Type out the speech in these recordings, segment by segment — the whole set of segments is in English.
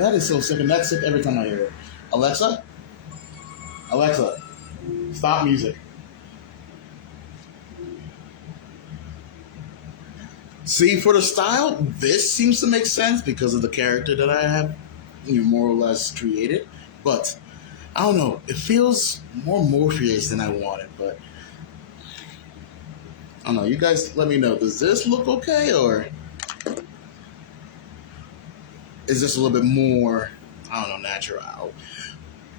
That is so sick, and that's sick every time I hear it. Alexa, Alexa, stop music. See, for the style, this seems to make sense because of the character that I have, more or less created. But I don't know, it feels more Morpheus than I wanted. But I don't know. You guys, let me know. Does this look okay, or is this a little bit more, I don't know, natural?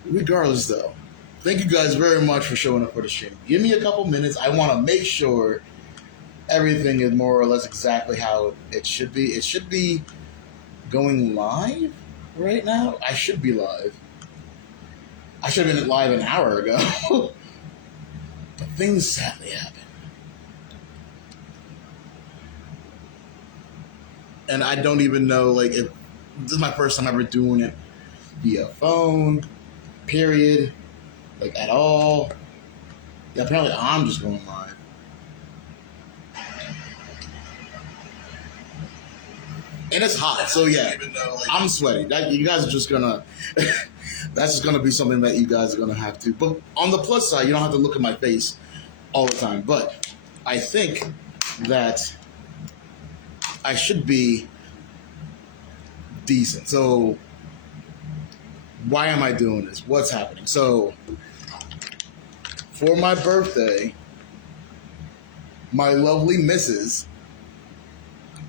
Regardless, though, thank you guys very much for showing up for the stream. Give me a couple minutes. I want to make sure everything is more or less exactly how it should be. It should be going live right now. I should be live. I should have been live an hour ago. But things sadly happen. And I don't even know, like, if this is my first time ever doing it via phone, period, like, at all. Yeah, apparently I'm just going live. And it's hot, so yeah, I'm sweaty. You guys are just gonna, that's just gonna be something that you guys are gonna have to. But on the plus side, you don't have to look at my face all the time. But I think that I should be decent. So why am I doing this? What's happening? So for my birthday, my lovely missus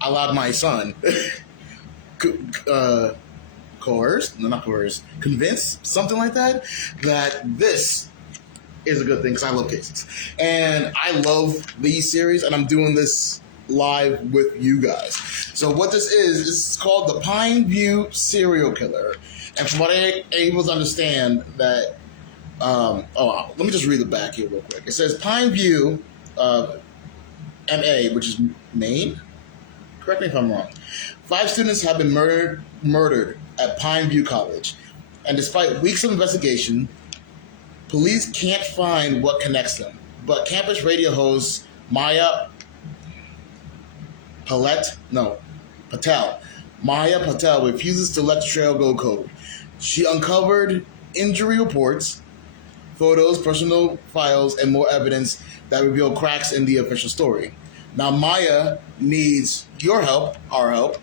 allowed my son convince, something like that, that this is a good thing because I love cases. And I love these series, and I'm doing this live with you guys. So what this is called the Pineview Serial Killer. And from what I'm able to understand, that, let me just read the back here real quick. It says Pineview, MA, which is Maine. Correct me if I'm wrong. 5 students have been murdered at Pineview College. And despite weeks of investigation, police can't find what connects them. But campus radio host Maya Patel refuses to let the trail go cold. She uncovered injury reports, photos, personal files, and more evidence that reveal cracks in the official story. Now, Maya needs your help, our help,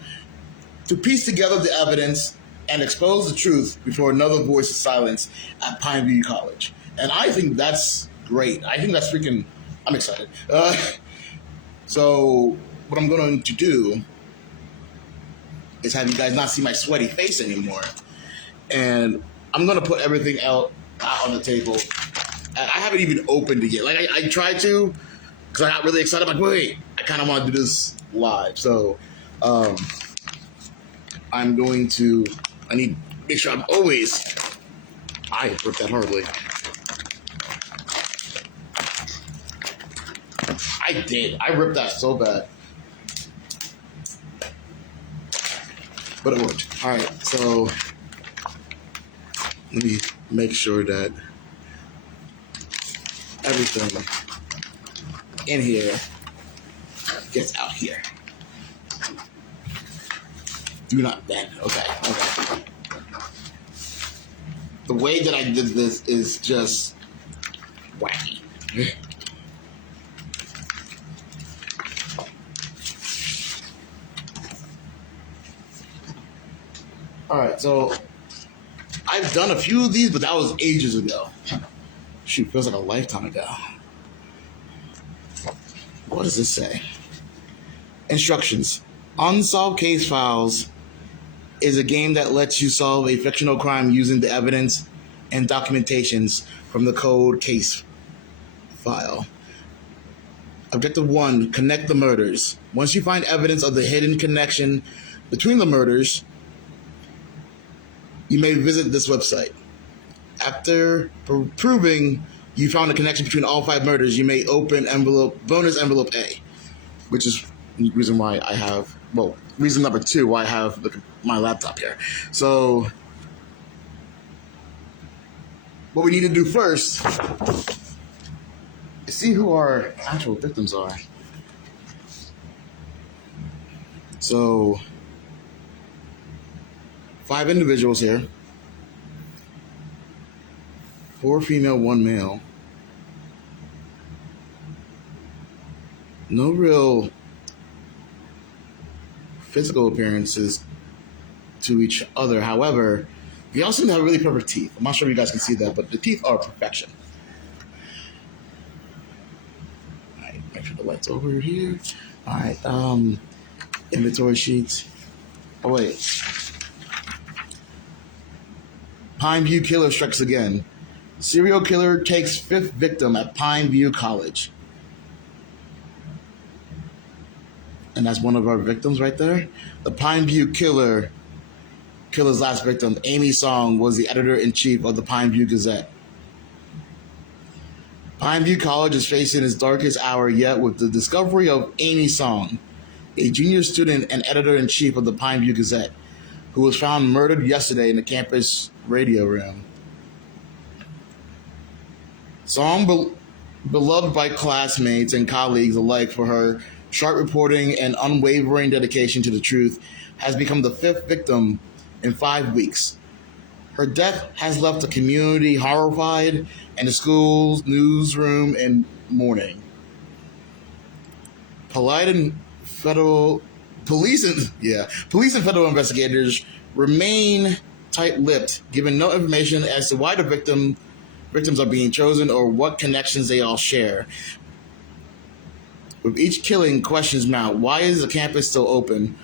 to piece together the evidence and expose the truth before another voice is silenced at Pineview College. And I think that's great. I think that's freaking, I'm excited. So what I'm going to do is have you guys not see my sweaty face anymore. And I'm going to put everything out on the table. I haven't even opened it yet. Like, I tried to, because I got really excited. I'm like, wait, I kind of want to do this live. So I'm going to, I need to make sure I ripped that hardly. I did. I ripped that so bad. But it worked. All right, so let me make sure that everything in here gets out here. Do not bend. Okay. The way that I did this is just wacky. All right, so I've done a few of these, but that was ages ago. Shoot, feels like a lifetime ago. What does this say? Instructions. Unsolved Case Files is a game that lets you solve a fictional crime using the evidence and documentations from the cold case file. Objective 1, connect the murders. Once you find evidence of the hidden connection between the murders, you may visit this website. After proving you found a connection between all 5 murders, you may open bonus envelope A, which is reason why I have, reason number 2 why I have my laptop here. So what we need to do first is see who our actual victims are. So 5 individuals here. 4 female, 1 male. No real physical appearances to each other. However, they all seem to have really perfect teeth. I'm not sure if you guys can see that, but the teeth are perfection. All right, make sure the light's over here. All right, inventory sheets. Oh, wait. Pineview killer strikes again. Serial killer takes 5th victim at Pineview College. And that's one of our victims right there. The Pineview killer's last victim, Amy Song, was the editor-in-chief of the Pineview Gazette. Pineview College is facing its darkest hour yet with the discovery of Amy Song, a junior student and editor-in-chief of the Pineview Gazette, who was found murdered yesterday in the campus radio room. Song, beloved by classmates and colleagues alike for her sharp reporting and unwavering dedication to the truth, has become the 5th victim in 5 weeks. Her death has left the community horrified and the school's newsroom in mourning. Police and federal investigators remain tight-lipped, given no information as to why the victims are being chosen or what connections they all share. With each killing, questions mount. Why is the campus still open?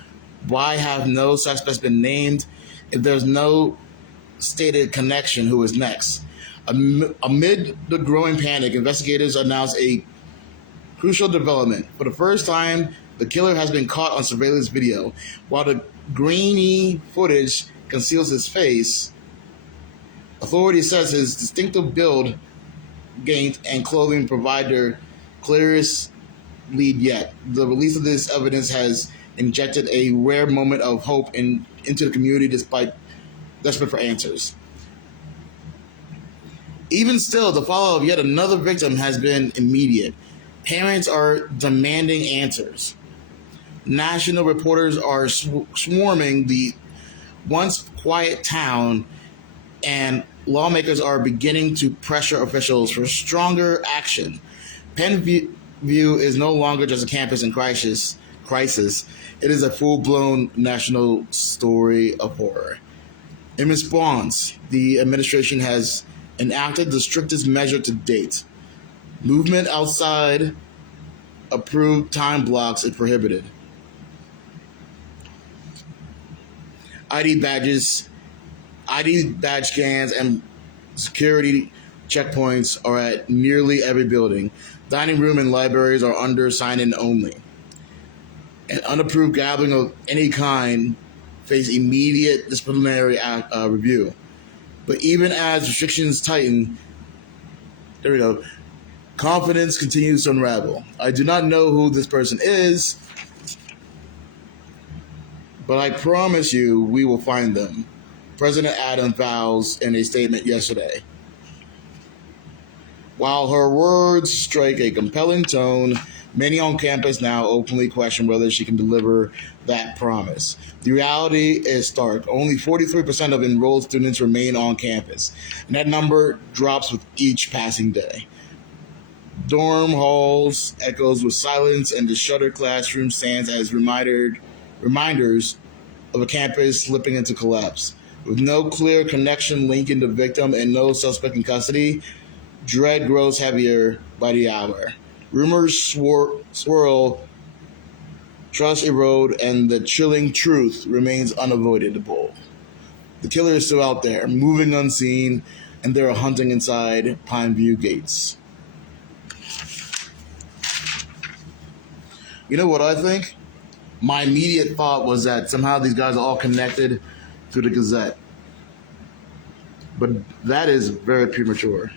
Why have no suspects been named? If there's no stated connection, who is next? Amid the growing panic, investigators announce a crucial development. For the first time, the killer has been caught on surveillance video. While the grainy footage conceals his face, authority says his distinctive build, gait, and clothing provide their clearest lead yet. The release of this evidence has injected a rare moment of hope into the community despite desperate for answers. Even still, the follow-up of yet another victim has been immediate. Parents are demanding answers. National reporters are swarming the once quiet town, and lawmakers are beginning to pressure officials for stronger action. Pineview is no longer just a campus in crisis. It is a full-blown national story of horror. In response, the administration has enacted the strictest measure to date. Movement outside approved time blocks is prohibited. ID badge scans, and security checkpoints are at nearly every building. Dining room and libraries are under sign-in only. And unapproved gathering of any kind face immediate disciplinary review. But even as restrictions tighten, confidence continues to unravel. I do not know who this person is, but I promise you we will find them. President Adams vows in a statement yesterday. While her words strike a compelling tone, many on campus now openly question whether she can deliver that promise. The reality is stark. Only 43% of enrolled students remain on campus, and that number drops with each passing day. Dorm halls echoes with silence, and the shuttered classroom stands as reminders of a campus slipping into collapse. With no clear connection linking the victim and no suspect in custody, dread grows heavier by the hour. Rumors swirl, trust erode, and the chilling truth remains unavoidable. The killer is still out there, moving unseen, and they're hunting inside Pineview gates. You know what I think? My immediate thought was that somehow these guys are all connected to the Gazette. But that is very premature.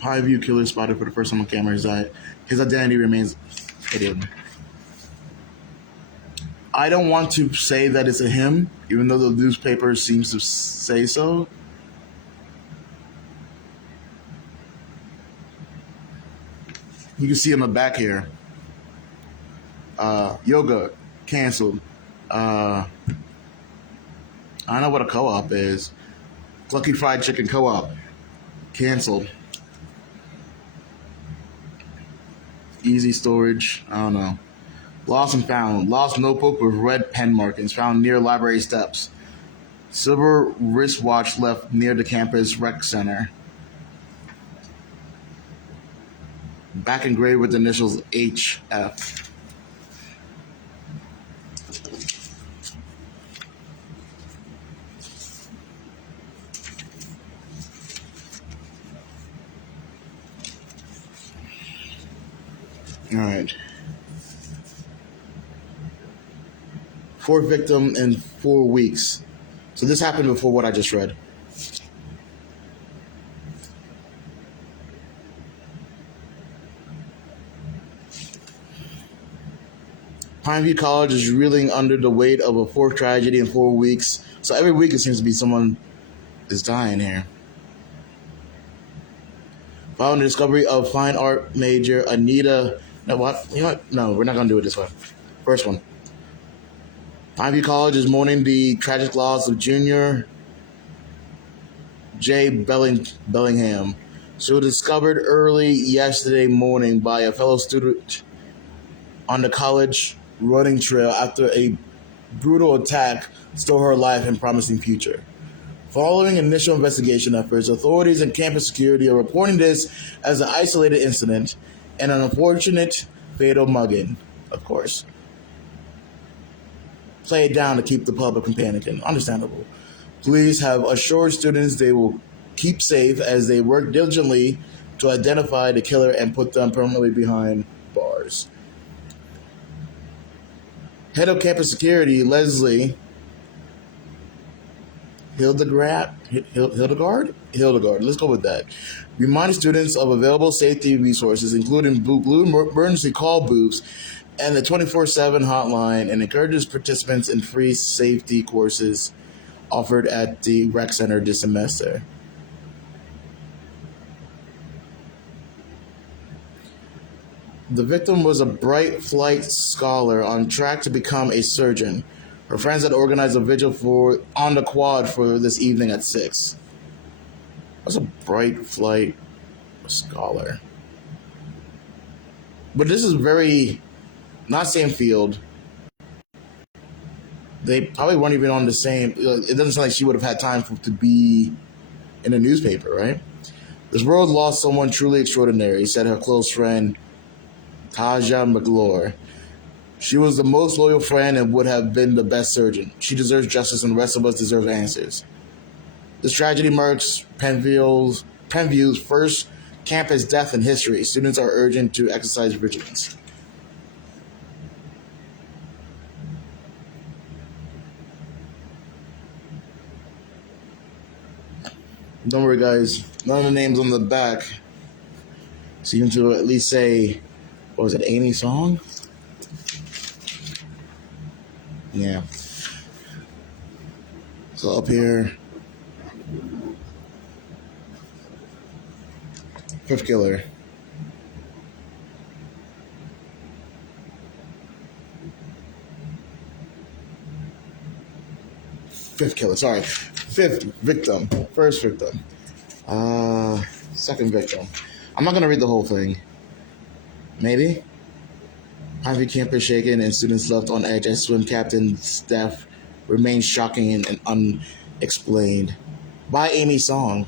Pineview killer spotted for the first time on camera. His identity remains hidden. I don't want to say that it's a him, even though the newspaper seems to say so. You can see in the back here. Yoga canceled. Uh, I don't know what a co-op is. Lucky Fried Chicken Co-op canceled. Easy storage. I don't know. Lost and found. Lost notebook with red pen markings found near library steps. Silver wristwatch left near the campus rec center. Back engraved with the initials HF. All right. Fourth victim in 4 weeks. So this happened before what I just read. Pineview College is reeling under the weight of a fourth tragedy in 4 weeks. So every week it seems to be someone is dying here. Following the discovery of fine art major Anita. No, what? You know what? No, we're not going to do it this way. First one. Pineview College is mourning the tragic loss of junior Jay Bellingham. She was discovered early yesterday morning by a fellow student on the college running trail after a brutal attack stole her life and promising future. Following initial investigation efforts, authorities and campus security are reporting this as an isolated incident and an unfortunate fatal mugging, of course. Play it down to keep the public from panicking. Understandable. Police have assured students they will keep safe as they work diligently to identify the killer and put them permanently behind bars. Head of campus security, Leslie Hildegard, let's go with that. Reminded students of available safety resources, including blue emergency call booths and the 24/7 hotline, and encourages participants in free safety courses offered at the rec center this semester. The victim was a bright flight scholar on track to become a surgeon. Her friends had organized a vigil on the quad for this evening at 6. What's a bright flight scholar? But this is very not same field. They probably weren't even on the same. It doesn't sound like she would have had time to be in a newspaper, right? This world lost someone truly extraordinary, said her close friend Taja McGlure. She was the most loyal friend and would have been the best surgeon. She deserves justice and the rest of us deserve answers. This tragedy marks Penview's first campus death in history. Students are urged to exercise vigilance. Don't worry, guys. None of the names on the back seem to at least say, what was it, Amy Song? Yeah. So up here, fifth killer. Fifth victim. First victim. Second victim. I'm not gonna read the whole thing. Maybe? Ivy campus shaken and students left on edge as swim captain's death remains shocking and unexplained. By Amy Song.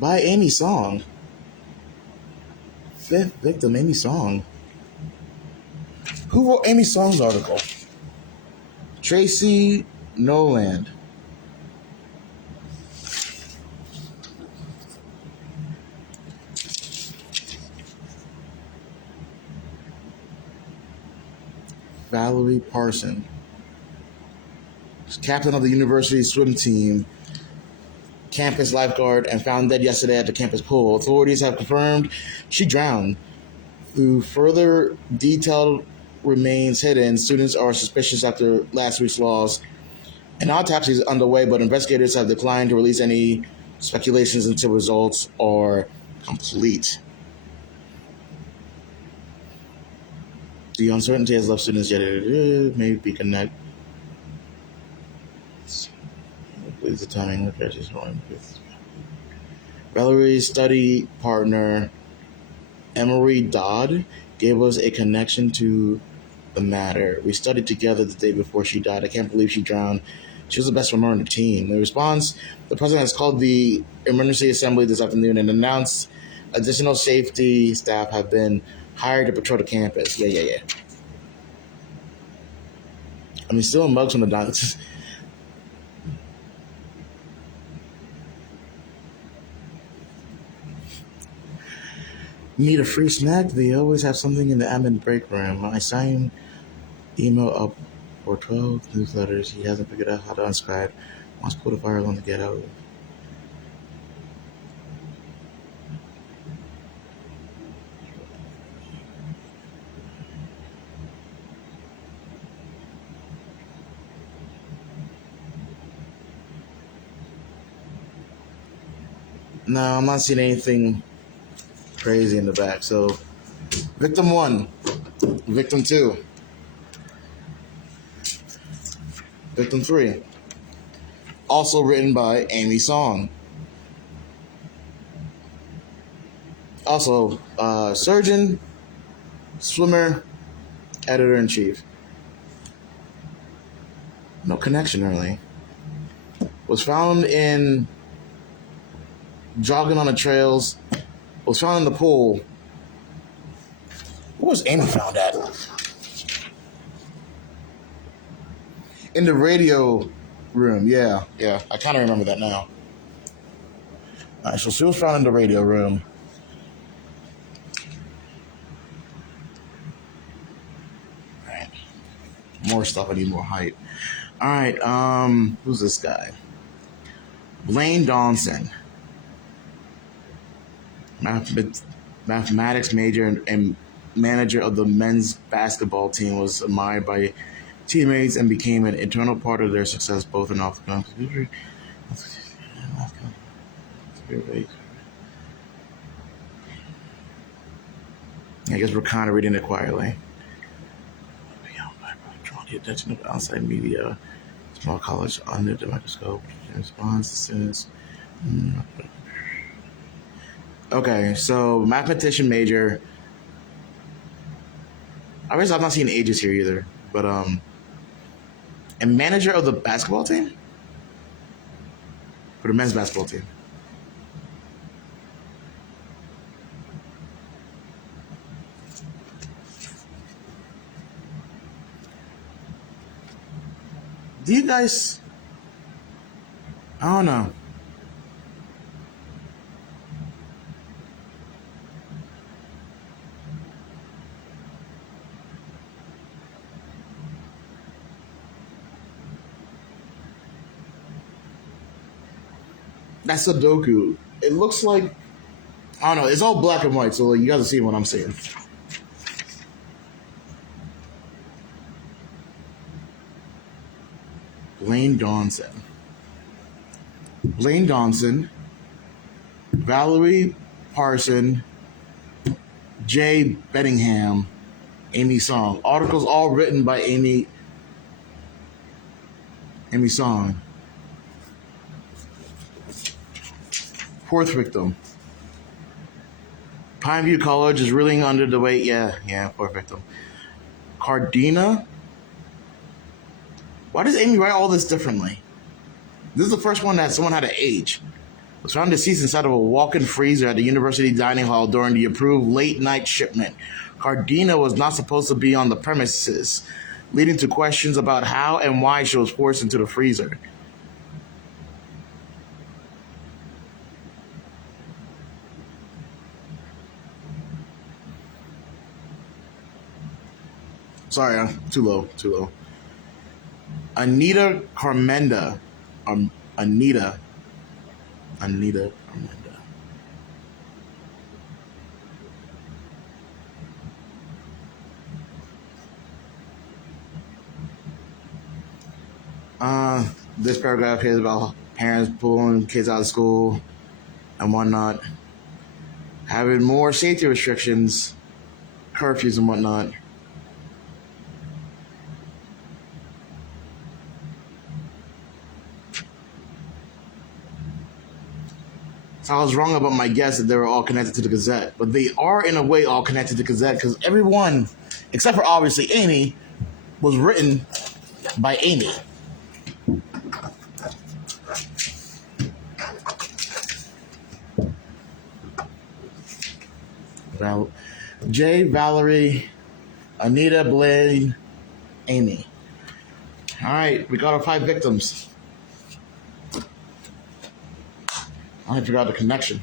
By Amy Song. Fifth victim, Amy Song. Who wrote Amy Song's article? Tracy Noland. Valerie Parson, captain of the university's swim team, campus lifeguard, and found dead yesterday at the campus pool. Authorities have confirmed she drowned. Through further detail remains hidden, students are suspicious after last week's loss. An autopsy is underway, but investigators have declined to release any speculations until results are complete. The uncertainty has left students yet maybe connect. Please the timing of the wrong. Valerie's study partner Emery Dodd gave us a connection to the matter. We studied together the day before she died. I can't believe she drowned. She was the best swimmer on the team. In response, the president has called the emergency assembly this afternoon and announced additional safety staff have been hired to patrol the campus. Yeah. I mean, still in mugs from the doctors. Need a free snack? They always have something in the admin break room. I signed email up for 12 newsletters. He hasn't figured out how to unscribe. Wants to put a fire alarm to get out. No, I'm not seeing anything crazy in the back. So, victim 1, victim 2, victim 3. Also written by Amy Song. Also, surgeon, swimmer, editor-in-chief. No connection, really. Was found in jogging on the trails. Was found in the pool. Where was Amy found at? In the radio room. Yeah. I kind of remember that now. All right, so she was found in the radio room. All right. More stuff. I need more height. All right. Who's this guy? Blaine Donson. Mathematics major and manager of the men's basketball team, was admired by teammates and became an integral part of their success both in off the field. I guess we're kind of reading it quietly. Drawing the attention of outside media, small college under the microscope, in response to students. Okay, so mathematician major. I guess I'm not seeing ages here either, but and manager of the basketball team, for the men's basketball team. Do you guys? I don't know. That's Sudoku. It looks like, I don't know. It's all black and white, so like, you guys are seeing what I'm seeing. Blaine Donson. Valerie Parson, Jay Bettingham, Amy Song. Articles all written by Amy Song. Fourth victim. Pineview College is reeling under the weight. Yeah, fourth victim. Cardina. Why does Amy write all this differently? This is the first one that someone had to age. Was found deceased inside of a walk-in freezer at the university dining hall during the approved late-night shipment. Cardina was not supposed to be on the premises, leading to questions about how and why she was forced into the freezer. Sorry, I'm too low. Anita Carmenda. Anita Carmenda. This paragraph here is about parents pulling kids out of school and whatnot, having more safety restrictions, curfews and whatnot. So I was wrong about my guess that they were all connected to the Gazette. But they are, in a way, all connected to the Gazette because everyone, except for obviously Amy, was written by Amy. Jay, Valerie, Anita, Blaine, Amy. All right, we got our 5 victims. I forgot the connection.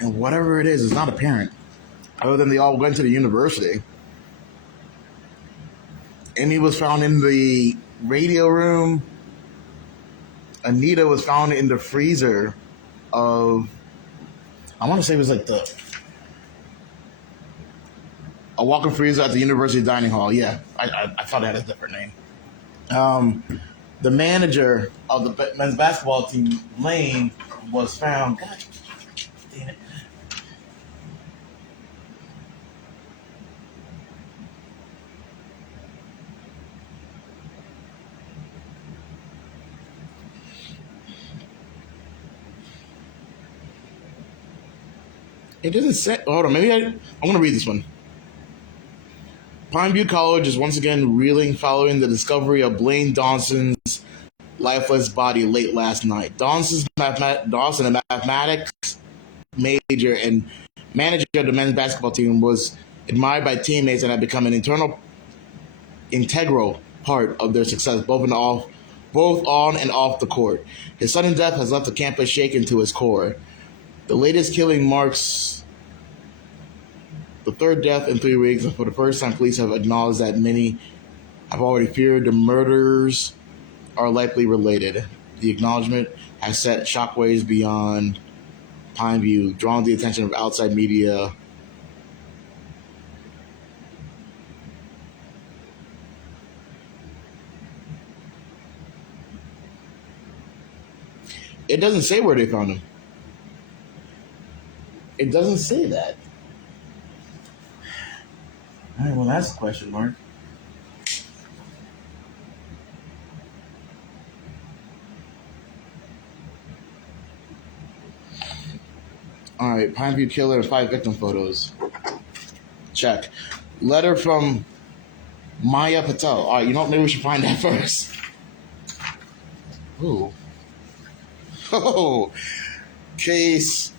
And whatever it is not apparent. Other than they all went to the university. Amy was found in the radio room. Anita was found in the freezer of, I want to say it was like a walk-in freezer at the university dining hall. Yeah, I thought it had a different name. The manager of the men's basketball team, Lane, was found. God damn it. It doesn't say. Hold on, maybe I'm going to read this one. Pineview College is once again reeling following the discovery of Blaine Dawson's lifeless body late last night. Dawson, a mathematics major and manager of the men's basketball team, was admired by teammates and had become an integral part of their success, both on and off the court. His sudden death has left the campus shaken to its core. The latest killing marks the 3rd death in 3 weeks, and for the first time, police have acknowledged that many have already feared the murders are likely related. The acknowledgement has set shockwaves beyond Pineview, drawing the attention of outside media. It doesn't say where they found him. It doesn't say that. All right, well, that's a question mark. All right, Pineview killer and 5 victim photos. Check. Letter from Maya Patel. All right, you know what? Maybe we should find that first. Ooh. Oh. Case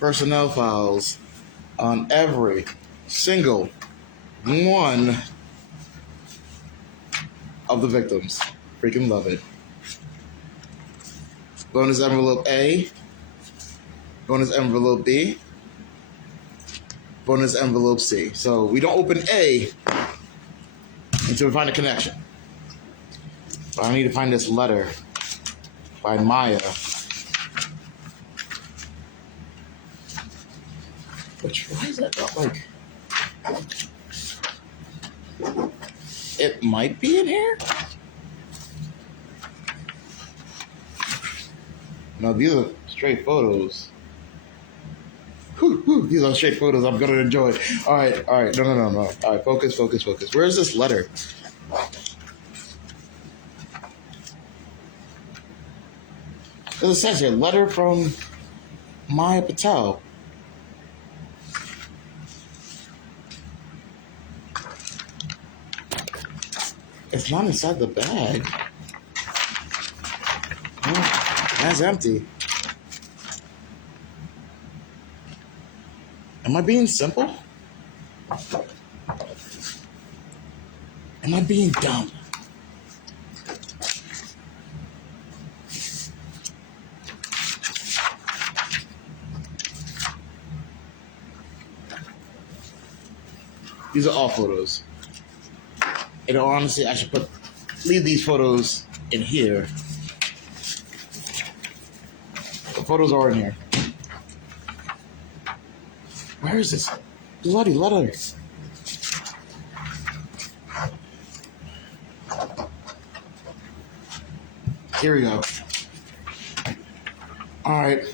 personnel files on every single one of the victims. Freaking love it. Bonus envelope A. Bonus envelope B. Bonus envelope C. So we don't open A until we find a connection. But I need to find this letter by Maya. Which, why is that not like... It might be in here? No, these are straight photos. These are straight photos I'm gonna enjoy. All right. No. All right, focus. Where is this letter? Because it says here, letter from Maya Patel. It's not inside the bag. Oh, that's empty. Am I being simple? Am I being dumb? These are all photos. And honestly, I should leave these photos in here. The photos are in here. Where is this bloody letter? Here we go. All right.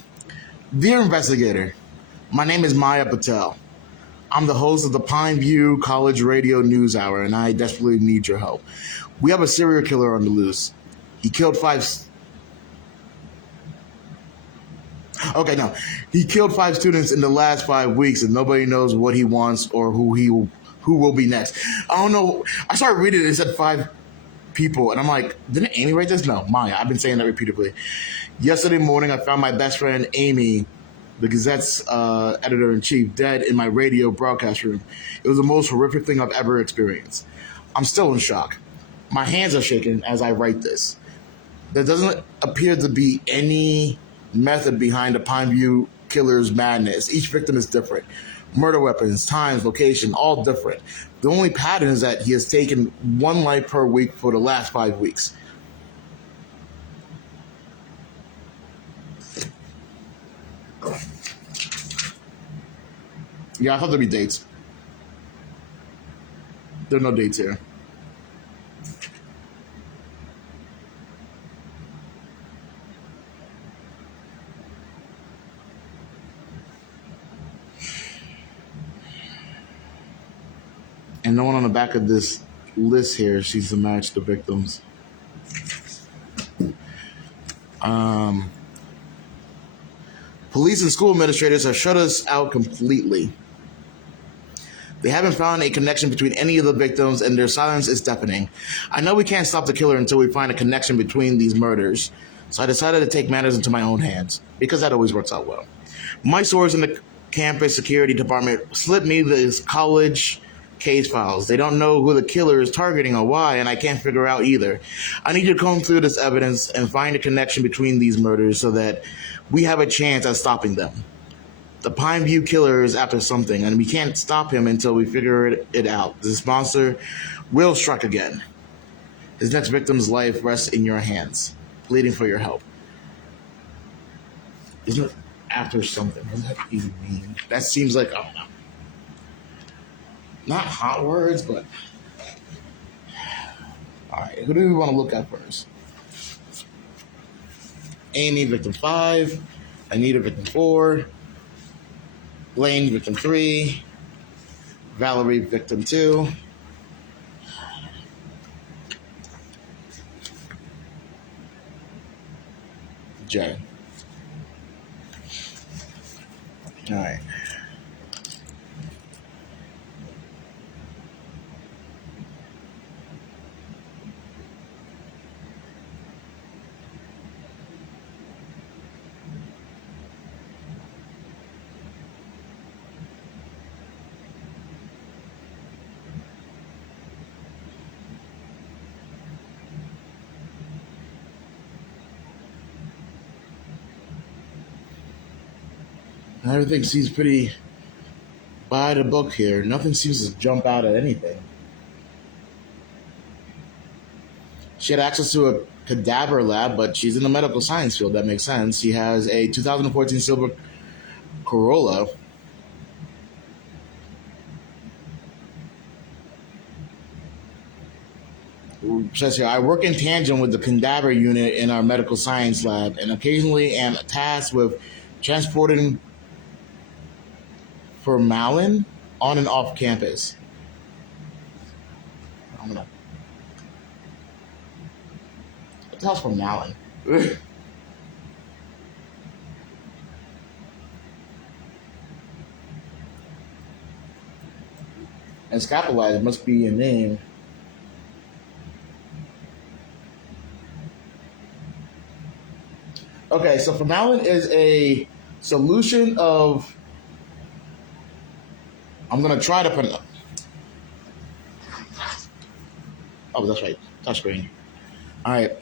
Dear investigator, my name is Maya Patel. I'm the host of the Pineview College Radio News Hour, and I desperately need your help. We have a serial killer on the loose. He killed 5 Okay, no. He killed 5 students in the last 5 weeks, and nobody knows what he wants or who will be next. I don't know. I started reading it. It said 5 people, and I'm like, didn't Amy write this? No, Maya. I've been saying that repeatedly. Yesterday morning, I found my best friend Amy, the Gazette's editor in chief, dead in my radio broadcast room. It was the most horrific thing I've ever experienced. I'm still in shock. My hands are shaking as I write this. There doesn't appear to be any method behind the Pineview killer's madness. Each victim is different. Murder weapons, times, location, all different. The only pattern is that he has taken one life per week for the last 5 weeks. Yeah, I thought there'd be dates. There are no dates here. And no one on the back of this list here seems to match the victims. Police and school administrators have shut us out completely. They haven't found a connection between any of the victims, and their silence is deafening. I know we can't stop the killer until we find a connection between these murders, so I decided to take matters into my own hands, because that always works out well. My source in the campus security department slipped me this college case files. They don't know who the killer is targeting or why, and I can't figure out either. I need you to comb through this evidence and find a connection between these murders so that we have a chance at stopping them. The Pineview killer is after something, and we can't stop him until we figure it out. This monster will strike again. His next victim's life rests in your hands, pleading for your help. Isn't it after something? What does that even mean? That seems like, I don't know. Not hot words, but... Alright, who do we want to look at first? Amy, victim 5. Anita, victim 4. Blaine, victim 3. Valerie, victim 2. Jay. All right. Everything seems pretty by the book here. Nothing seems to jump out at anything. She had access to a cadaver lab, but she's in the medical science field. That makes sense. She has a 2014 silver Corolla. It says here, I work in tandem with the cadaver unit in our medical science lab and occasionally am tasked with transporting formalin on and off campus. I'm gonna. What the hell's formalin? And scapulated must be a name. Okay, so formalin is a solution of. I'm gonna try to put it up. Oh, that's right. Touchscreen. All right.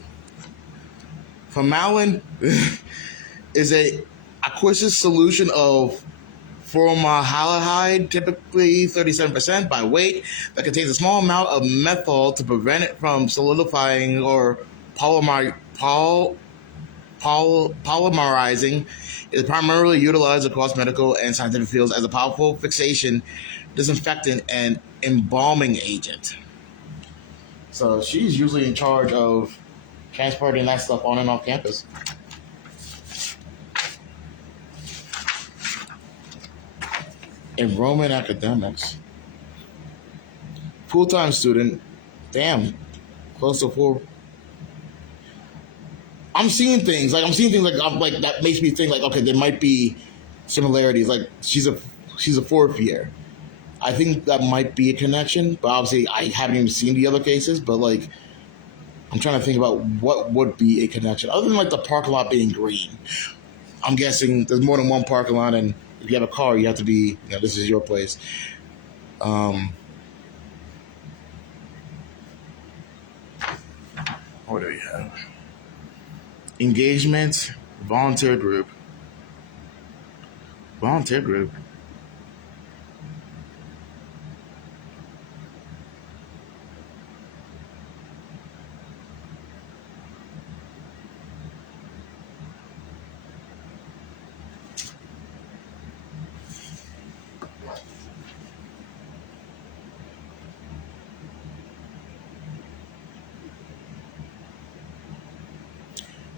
Formalin is a aqueous solution of formaldehyde, typically 37% by weight, that contains a small amount of methyl to prevent it from solidifying or polymerizing. It is primarily utilized across medical and scientific fields as a powerful fixation, disinfectant, and embalming agent. So she's usually in charge of transporting that stuff on and off campus. In Roman academics. Full-time student. Damn. Close to 4. I'm seeing things like I'm like that makes me think like okay, there might be similarities. Like she's a fourth year. I think that might be a connection, but obviously I haven't even seen the other cases. But like I'm trying to think about what would be a connection other than like the parking lot being green. I'm guessing there's more than one parking lot, and if you have a car, you have to be this is your place. Um, what do we have? Engagement, volunteer group, volunteer group.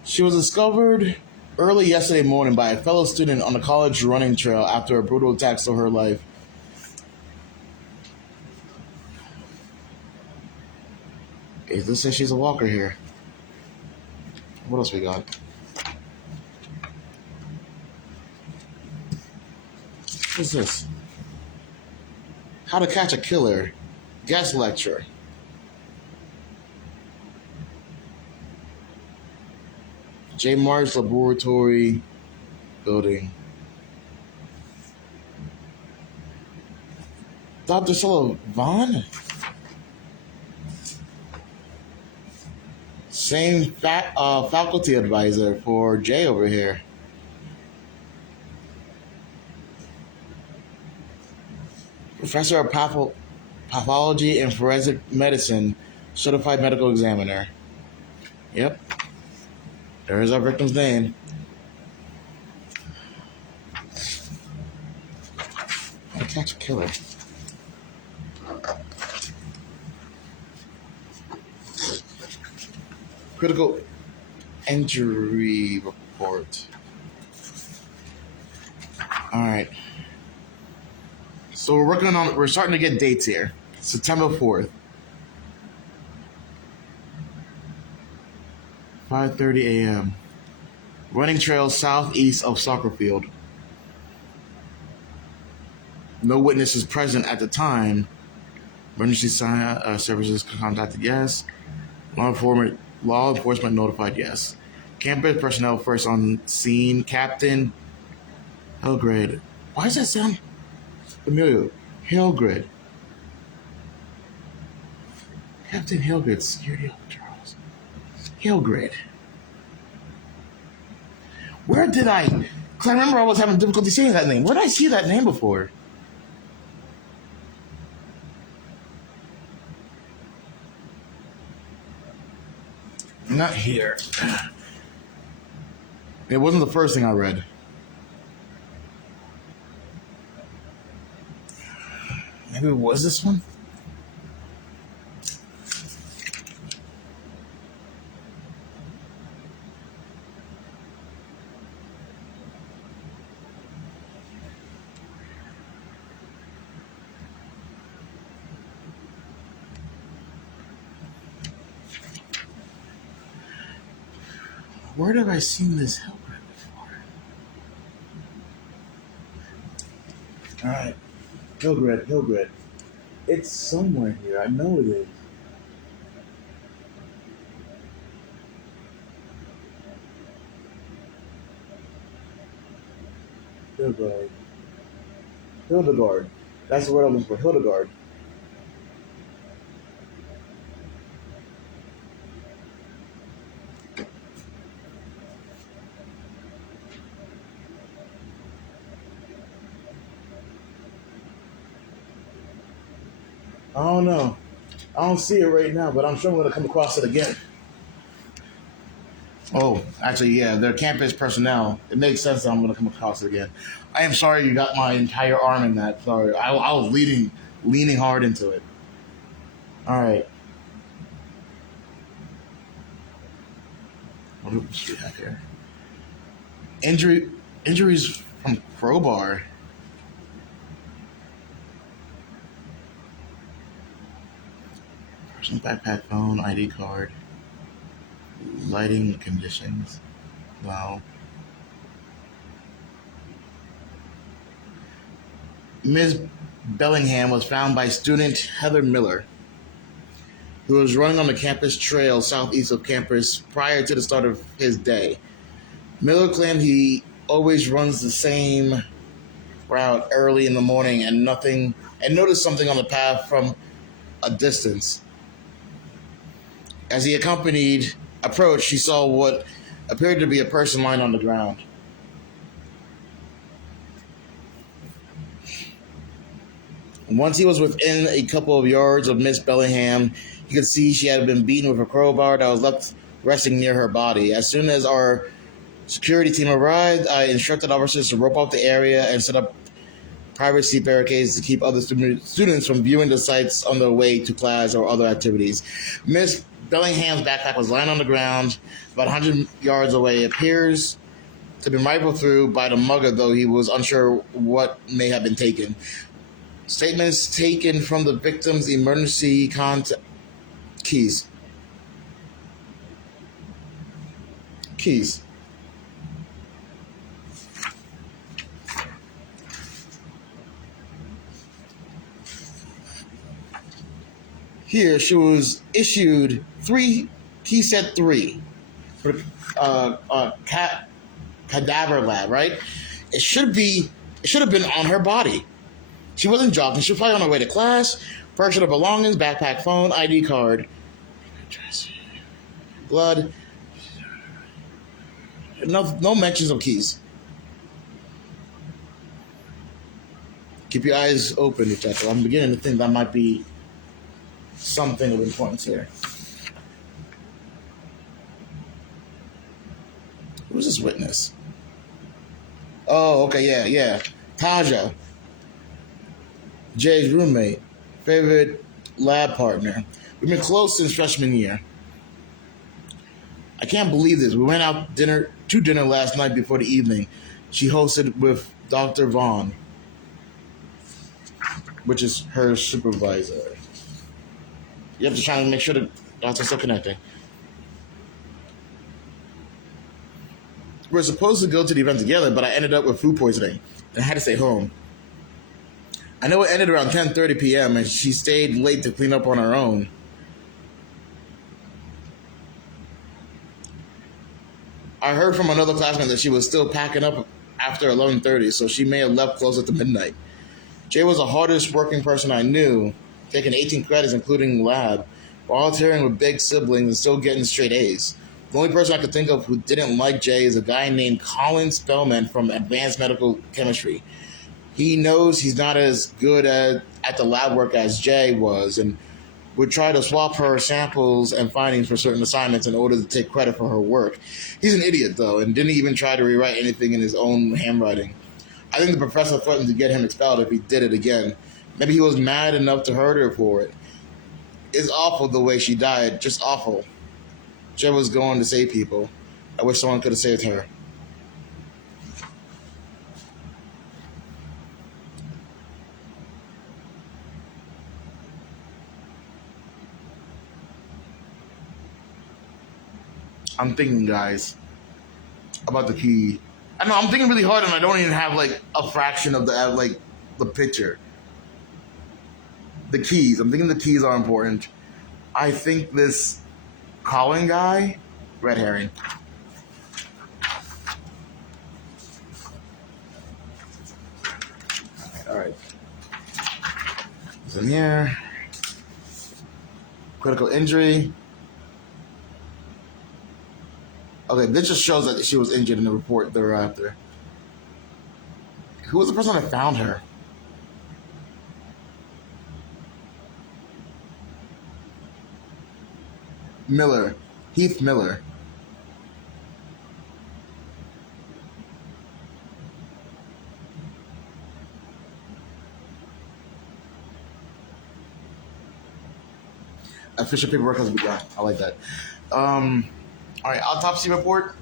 She was discovered early yesterday morning by a fellow student on the college running trail after a brutal attack stole her life. This says she's a walker here. What else we got? What's this? How to catch a killer. Guest lecture. J. Marsh Laboratory Building. Dr. Sullivan? Same faculty advisor for Jay over here. Professor of Pathology and Forensic Medicine, Certified Medical Examiner. Yep, there's our victim's name. How to catch a killer. Critical injury report. All right. So we're starting to get dates here. September 4th. 5:30 a.m. Running trail southeast of soccer field. No witnesses present at the time. Emergency services contacted, yes. Law enforcement notified, yes. Campus personnel first on scene. Captain Hillgrid. Why does that sound familiar? Hillgrid. Captain Hillgrid, security Charles. Hillgrid. Where did I? Because I remember I was having difficulty saying that name. Where did I see that name before? Not here. It wasn't the first thing I read. Maybe it was this one? Where have I seen this helper before? Alright. Hillgrid. It's somewhere here. I know it is. Hildegard. That's the word I'm looking for. Hildegard. I don't know. I don't see it right now, but I'm sure I'm going to come across it again. Oh, actually, yeah, they're campus personnel. It makes sense that I'm going to come across it again. I am sorry you got my entire arm in that. Sorry. I was leaning hard into it. All right. What do we have here? Injuries from crowbar. Personal backpack, phone, ID card. Lighting conditions. Wow. Ms. Bellingham was found by student Heather Miller, who was running on the campus trail southeast of campus prior to the start of his day. Miller claimed he always runs the same route early in the morning and noticed something on the path from a distance. As he approached, he saw what appeared to be a person lying on the ground. Once he was within a couple of yards of Miss Bellingham, he could see she had been beaten with a crowbar that was left resting near her body. As soon as our security team arrived, I instructed officers to rope off the area and set up privacy barricades to keep other students from viewing the sites on their way to class or other activities. Miss Bellingham's backpack was lying on the ground about 100 yards away. It appears to have been rifled through by the mugger, though he was unsure what may have been taken. Statements taken from the victim's emergency contact keys. Here, she was issued key set 3 for cadaver lab, right? It should have been on her body. She wasn't jogging. She was probably on her way to class. Personal belongings, backpack, phone, ID card, blood. No mentions of keys. Keep your eyes open, Detective. I'm beginning to think that might be something of importance here. Who's this witness? Oh, okay, yeah. Taja. Jay's roommate, favorite lab partner. We've been close since freshman year. I can't believe this. We went out to dinner last night before the evening. She hosted with Dr. Vaughn, which is her supervisor. You have to try and make sure the doctor's still connecting. We're supposed to go to the event together, but I ended up with food poisoning and I had to stay home. I know it ended around 10:30 p.m. and she stayed late to clean up on her own. I heard from another classmate that she was still packing up after 11:30, so she may have left closer to midnight. Jay was the hardest working person I knew, taking 18 credits including lab, volunteering with big siblings and still getting straight A's. The only person I could think of who didn't like Jay is a guy named Colin Spellman from Advanced Medical Chemistry. He knows he's not as good at the lab work as Jay was and would try to swap her samples and findings for certain assignments in order to take credit for her work. He's an idiot, though, and didn't even try to rewrite anything in his own handwriting. I think the professor threatened to get him expelled if he did it again. Maybe he was mad enough to hurt her for it. It's awful the way she died, just awful. Jay was going to save people. I wish someone could have saved her. I'm thinking, guys, about the key. I know I'm thinking really hard, and I don't even have like a fraction of the picture. The keys. I'm thinking the keys are important. I think this Colin guy, red herring. All right. It's in here. Critical injury. Okay, this just shows that she was injured in the report thereafter. Who was the person that found her? Miller. Heath Miller. Official paperwork has begun. I like that. All right, autopsy report.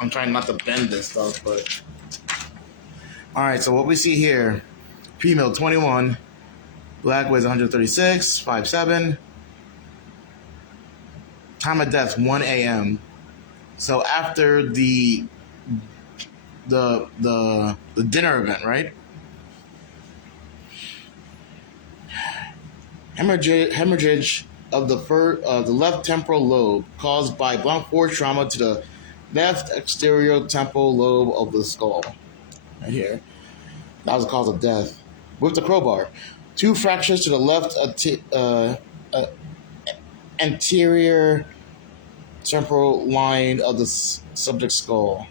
I'm trying not to bend this stuff, but... All right, so what we see here, female 21, black weighs 136, 5'7", Time of death 1 a.m. So after the dinner event, right? Hemorrhage of the left temporal lobe caused by blunt force trauma to the left exterior temporal lobe of the skull. Right here. That was the cause of death. With the crowbar. 2 fractures to the left anterior temporal line of the subject's skull.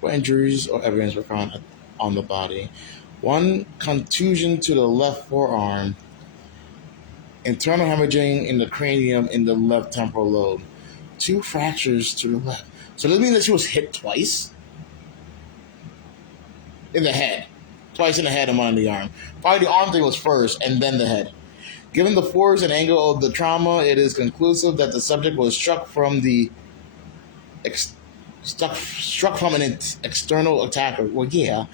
What injuries or evidence were found on the body? 1 contusion to the left forearm. Internal hemorrhaging in the cranium in the left temporal lobe. 2 fractures to the left. So does that mean that she was hit twice? In the head. Twice in the head and 1 in the arm. Probably the arm thing was first and then the head. Given the force and angle of the trauma, it is conclusive that the subject was struck from an external attacker. Well, yeah.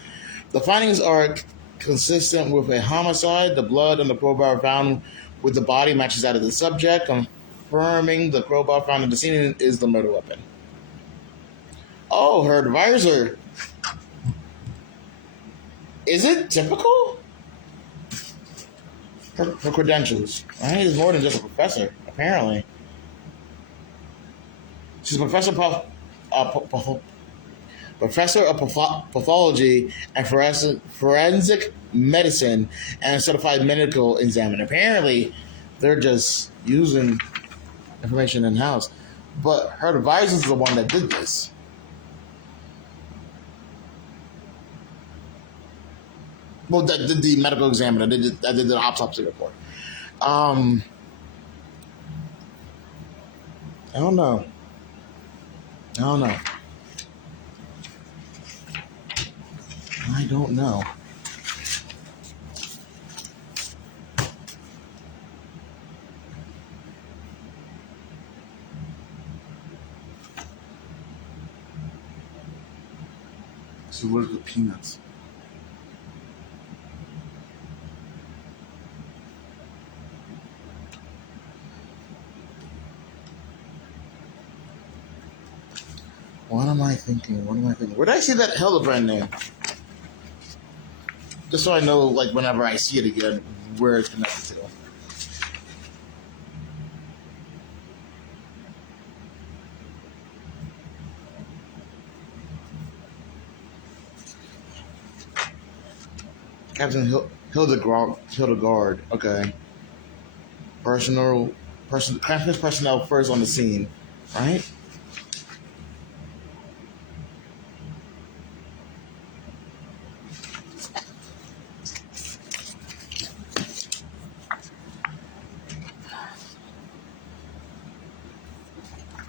The findings are consistent with a homicide. The blood on the crowbar found with the body matches that of the subject, confirming the crowbar found in the scene is the murder weapon. Oh, her advisor. Is it typical? Her credentials. Right? Is more than just a professor, apparently. She's a professor of pathology and forensic medicine and a certified medical examiner. Apparently, they're just using information in-house. But her advisor is the one that did this. Well, that did the medical examiner. That did the autopsy report. I don't know. I don't know. So what are the peanuts? What am I thinking? Where did I see that Hildebrand name? Just so I know, like, whenever I see it again, where it's connected to. Captain Hildegard. Okay. Campus personnel first on the scene, right?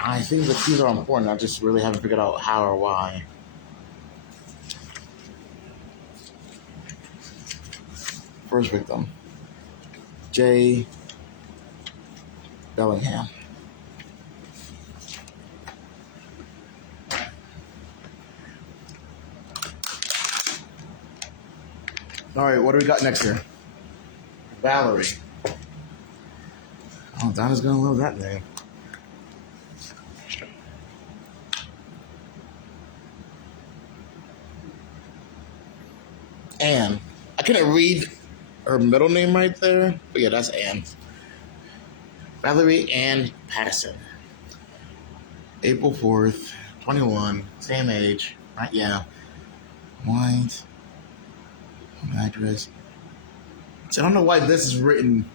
I think the clues are important. I just really haven't figured out how or why. First victim, J. Bellingham. All right, what do we got next here? Valerie. Oh, Donna's gonna love that name. Anne. I couldn't read her middle name right there, but yeah, that's Anne. Valerie Ann Patterson. April 4th, 21, same age, right? Yeah. White. Address. So I don't know why this is written.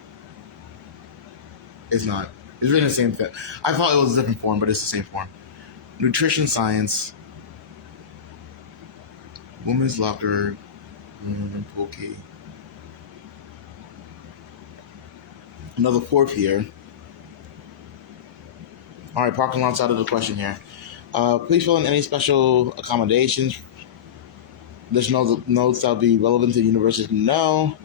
It's not. It's written the same thing. I thought it was a different form, but it's the same form. Nutrition science. Women's locker. Pool key. Another 4th here. All right, parking lots out of the question here. Please fill in any special accommodations. There's no notes that will be relevant to the university. No.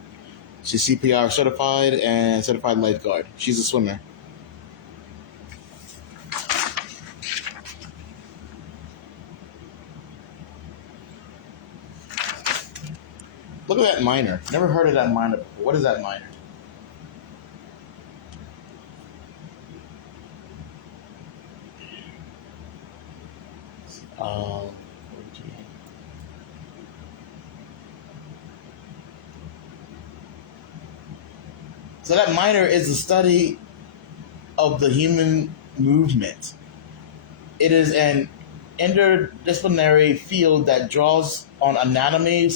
She's CPR certified and certified lifeguard. She's a swimmer. Look at that minor. Never heard of that minor before. What is that minor? Uh, so that minor is the study of the human movement. It is an interdisciplinary field that draws on anatomy,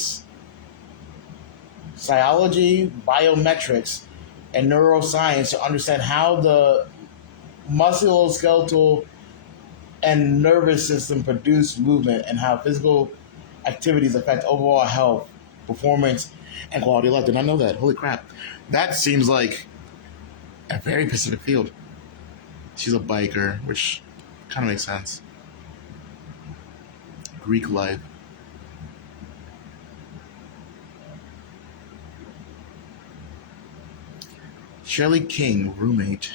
physiology, biometrics, and neuroscience to understand how the musculoskeletal and nervous system produce movement and how physical activities affect overall health, performance, and quality of life. Did not know that. Holy crap. That seems like a very specific field. She's a biker, which kind of makes sense. Greek life. Shelley King, roommate.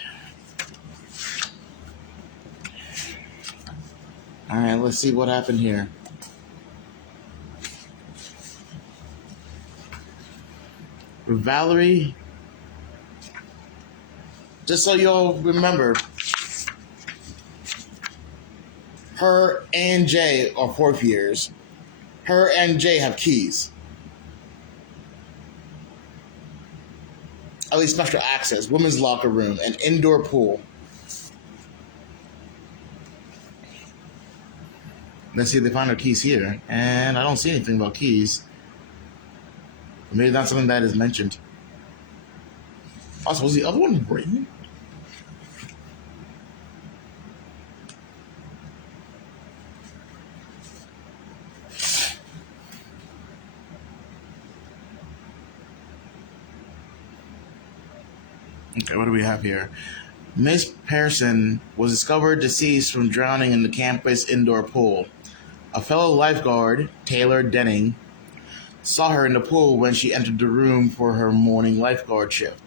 All right, let's see what happened here. Valerie, just so you'll remember, her and Jay are fourth years. Her and Jay have keys. At least special access, women's locker room, an indoor pool. Let's see if they find her keys here. And I don't see anything about keys. Maybe that's something that is mentioned. Also, was the other one written? Okay, what do we have here? Miss Pearson was discovered deceased from drowning in the campus indoor pool. A fellow lifeguard, Taylor Denning, saw her in the pool when she entered the room for her morning lifeguard shift.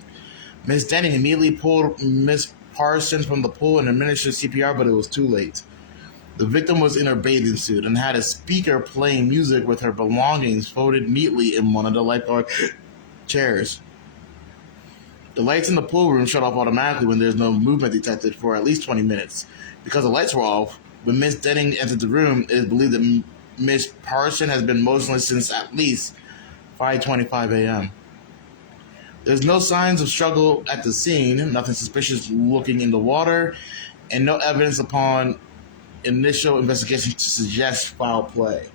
Miss Denning immediately pulled Miss Parsons from the pool and administered CPR, but it was too late. The victim was in her bathing suit and had a speaker playing music with her belongings folded neatly in one of the lifeguard chairs. The lights in the pool room shut off automatically when there's no movement detected for at least 20 minutes. Because the lights were off, when Miss Denning entered the room, it is believed that Miss Parson has been motionless since at least 5:25 a.m. There's no signs of struggle at the scene, nothing suspicious looking in the water, and no evidence upon initial investigation to suggest foul play.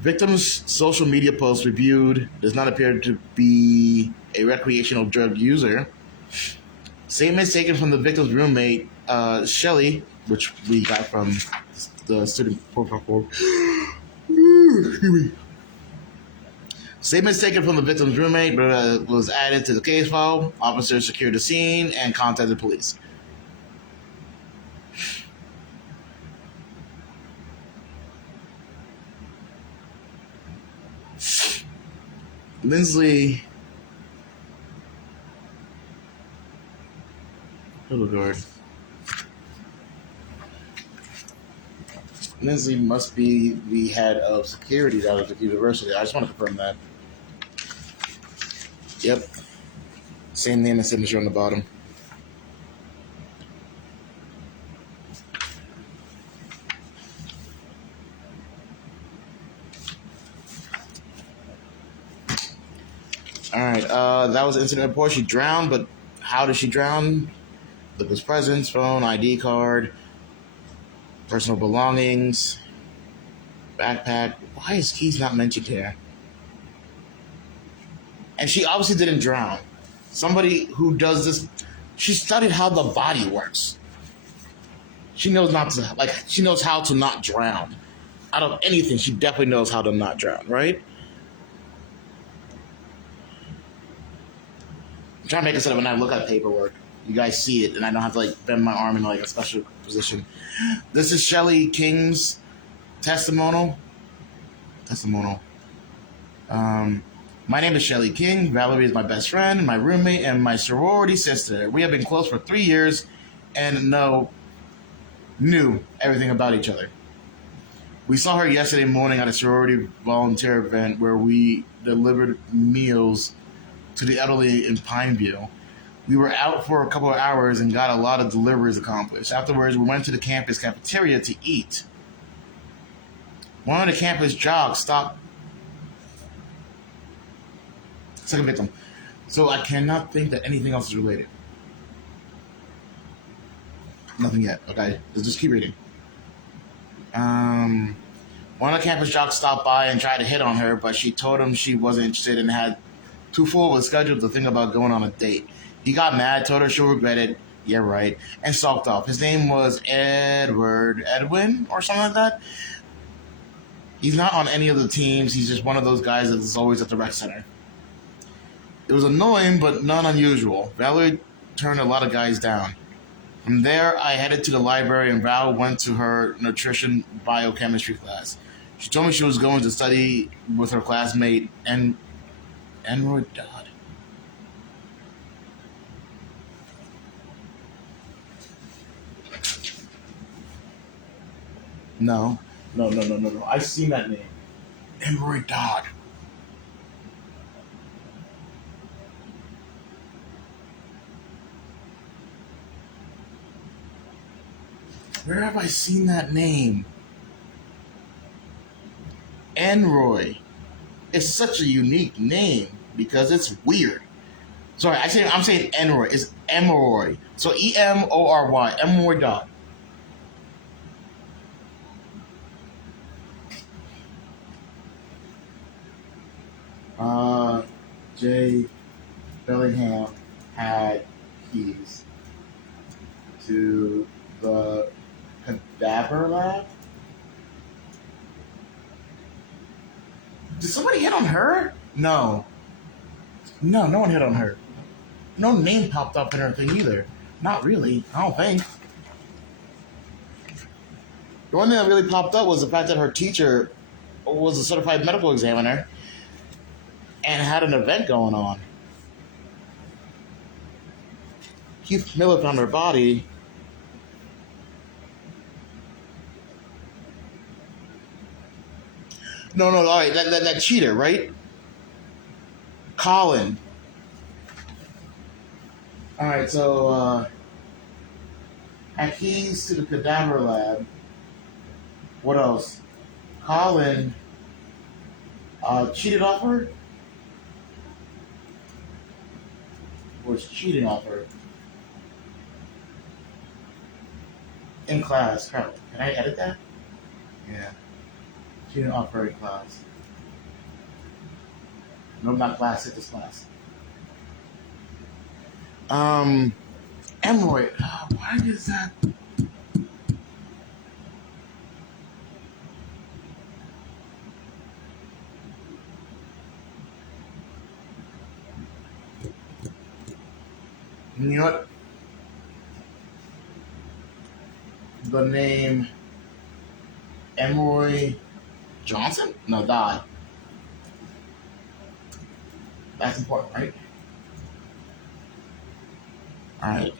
Victim's social media post reviewed does not appear to be a recreational drug user. Statements taken from the victim's roommate, Shelley, which we got from the student profile form. Statements taken from the victim's roommate was added to the case file. Officers secured the scene and contacted police. Lindsley Hildegard. Lindsley must be the head of security out of the university. I just want to confirm that. Yep. Same name and signature on the bottom. All right. That was the incident report. She drowned, but how did she drown? Liquid's presence, phone, ID card, personal belongings, backpack. Why is keys not mentioned here? And she obviously didn't drown. Somebody who does this, she studied how the body works. She knows she knows how to not drown. Out of anything, she definitely knows how to not drown, right? I'm trying to make it so that when I look at paperwork, you guys see it, and I don't have to bend my arm in a special position. This is Shelley King's testimonial. My name is Shelley King. Valerie is my best friend, my roommate, and my sorority sister. We have been close for 3 years and knew everything about each other. We saw her yesterday morning at a sorority volunteer event where we delivered meals to the elderly in Pineview. We were out for a couple of hours and got a lot of deliveries accomplished. Afterwards, we went to the campus cafeteria to eat. One of the campus jocks stopped. Second victim. So I cannot think that anything else is related. Nothing yet. Okay, let's just keep reading. One of the campus jocks stopped by and tried to hit on her, but she told him she wasn't interested and had too full of a schedule to think about going on a date. He got mad, told her she'll regret it, yeah right, and stalked off. His name was Edwin, or something like that. He's not on any of the teams. He's just one of those guys that's always at the rec center. It was annoying, but not unusual. Valerie turned a lot of guys down. From there, I headed to the library, and Val went to her nutrition biochemistry class. She told me she was going to study with her classmate, Enroy Dodd. No. I've seen that name. Enroy Dodd. Where have I seen that name? Enroy. It's such a unique name because it's weird. Sorry, I'm saying Enroy. It's Emoroy. So Emory. Emory Dodd. Jay Bellingham had keys to the cadaver lab. Did somebody hit on her? No, no one hit on her. No name popped up in her thing either. Not really, I don't think. The one thing that really popped up was the fact that her teacher was a certified medical examiner and had an event going on. Keith Miller found her body. No, all right, that cheater, right? Colin. All right, so had keys to the cadaver lab. What else? Colin cheated off her? Was cheating off her? In class. Can I edit that? Yeah. Cheating off her in class. No, not class, it's this class. Emroy. Why is that? You know what? The name Emory Johnson? No, Dodd. That's important, right? Alright.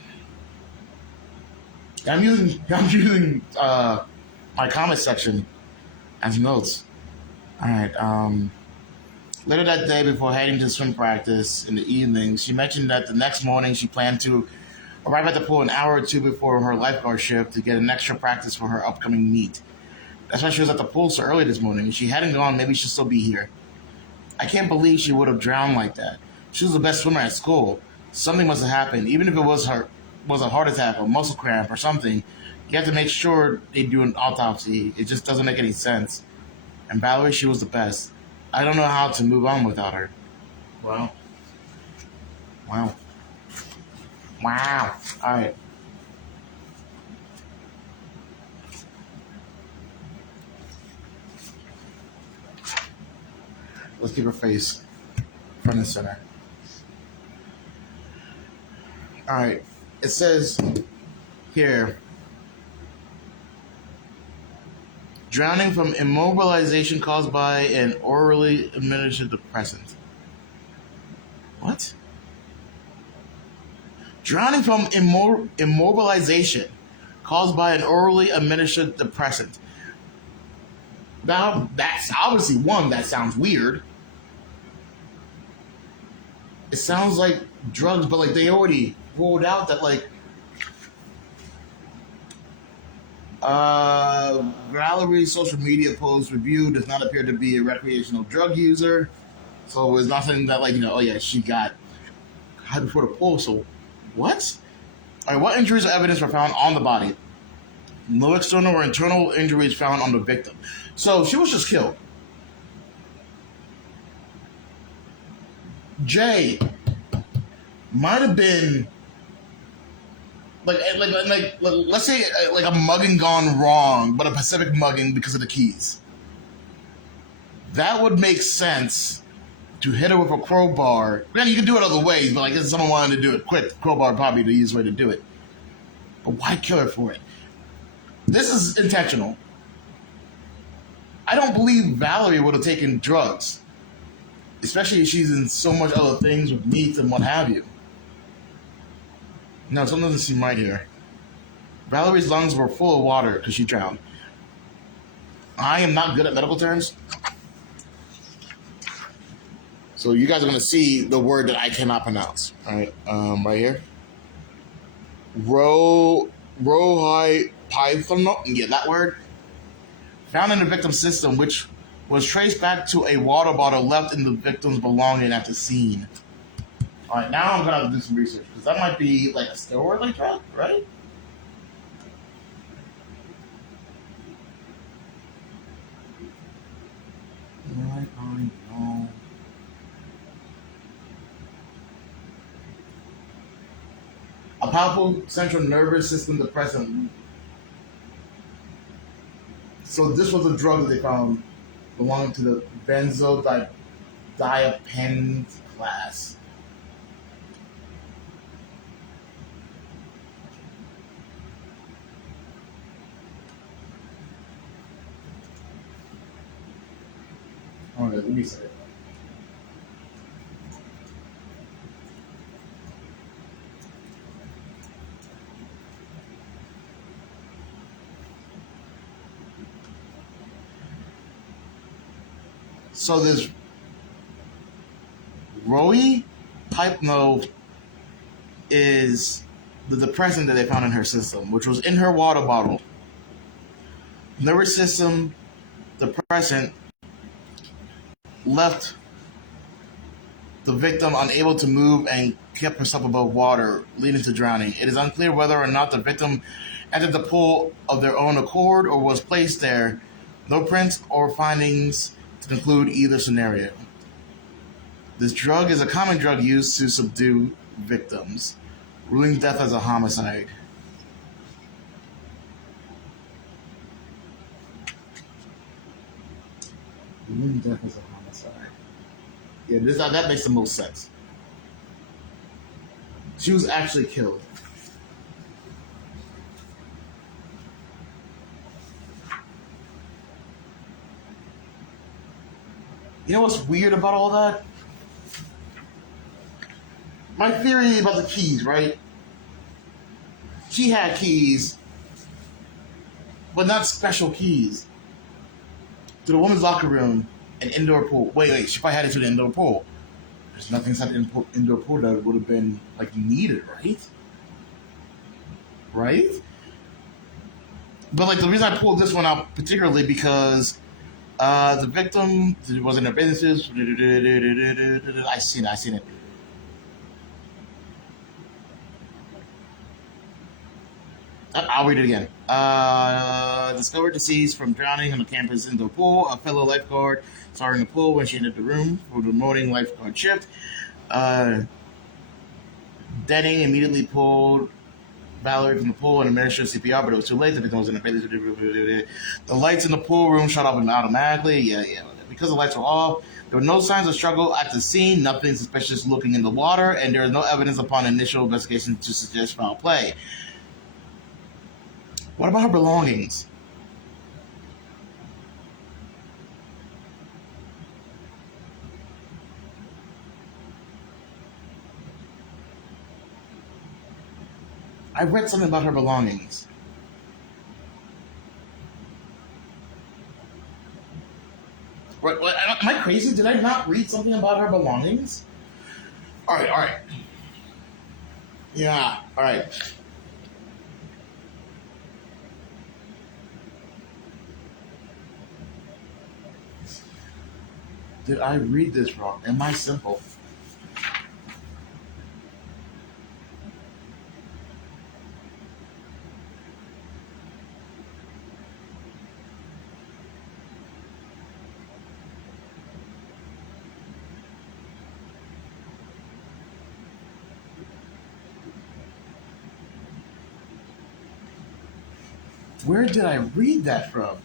I'm using my comment section as notes. Alright, later that day, before heading to swim practice in the evening, she mentioned that the next morning she planned to arrive at the pool an hour or two before her lifeguard shift to get an extra practice for her upcoming meet. That's why she was at the pool so early this morning. If she hadn't gone, maybe she'd still be here. I can't believe she would have drowned like that. She was the best swimmer at school. Something must have happened, even if it was a heart attack or muscle cramp or something. You have to make sure they do an autopsy. It just doesn't make any sense. And Valerie, she was the best. I don't know how to move on without her. Wow. All right. Let's keep her face front and center. All right. It says here, drowning from immobilization caused by an orally administered depressant. What? Drowning from immobilization caused by an orally administered depressant. Now, that's obviously one that sounds weird. It sounds like drugs, but like they already ruled out that like Valerie's social media post review does not appear to be a recreational drug user. So it was nothing that like, oh yeah, she got high before the poll. So what? All right, what injuries or evidence were found on the body? No external or internal injuries found on the victim. So she was just killed. Jay might have been like let's say like a mugging gone wrong, but a Pacific mugging because of the keys. That would make sense to hit her with a crowbar. Granted, you can do it other ways, but like if someone wanted to do it quick, crowbar would probably be the easiest way to do it. But why kill her for it? This is intentional. I don't believe Valerie would have taken drugs, especially if she's in so much other things with meat and what have you. No, something doesn't seem right here. Valerie's lungs were full of water because she drowned. I am not good at medical terms, so you guys are going to see the word that I cannot pronounce. All right, right here. Rohai python. Yeah, that word. Found in the victim's system, which was traced back to a water bottle left in the victim's belonging at the scene. All right, now I'm going to have to do some research because that might be like a steroid-like drug, right? I know. A powerful central nervous system depressant. So this was a drug that they found belonging to the benzodiazepine class. All right, let me say it. So this Roy Hypno is the depressant that they found in her system, which was in her water bottle. Nervous system depressant left the victim unable to move and kept herself above water, leading to drowning. It is unclear whether or not the victim entered the pool of their own accord or was placed there. No prints or findings to conclude either scenario. This drug is a common drug used to subdue victims, ruling death as a homicide. Ruling death as a homicide. Yeah, that makes the most sense. She was actually killed. You know what's weird about all that? My theory about the keys, right? She had keys, but not special keys, to the woman's locker room and indoor pool. Wait, she probably had it to the indoor pool. There's nothing inside the indoor pool that would have been like needed, right? Right? But like the reason I pulled this one out particularly because the victim was in their businesses. I seen it. I'll read it again. Discovered deceased from drowning in the campus indoor pool. A fellow lifeguard saw her in the pool when she entered the room for the morning lifeguard shift. Denning immediately pulled Valerie from the pool and administered CPR, but it was too late. The victim was in the lights in the pool room shut off automatically. Yeah. Because the lights were off, there were no signs of struggle at the scene, nothing suspicious looking in the water, and there is no evidence upon initial investigation to suggest foul play. What about her belongings? I read something about her belongings. What, am I crazy? Did I not read something about her belongings? All right, all right. Yeah, all right. Did I read this wrong? Am I simple? Where did I read that from?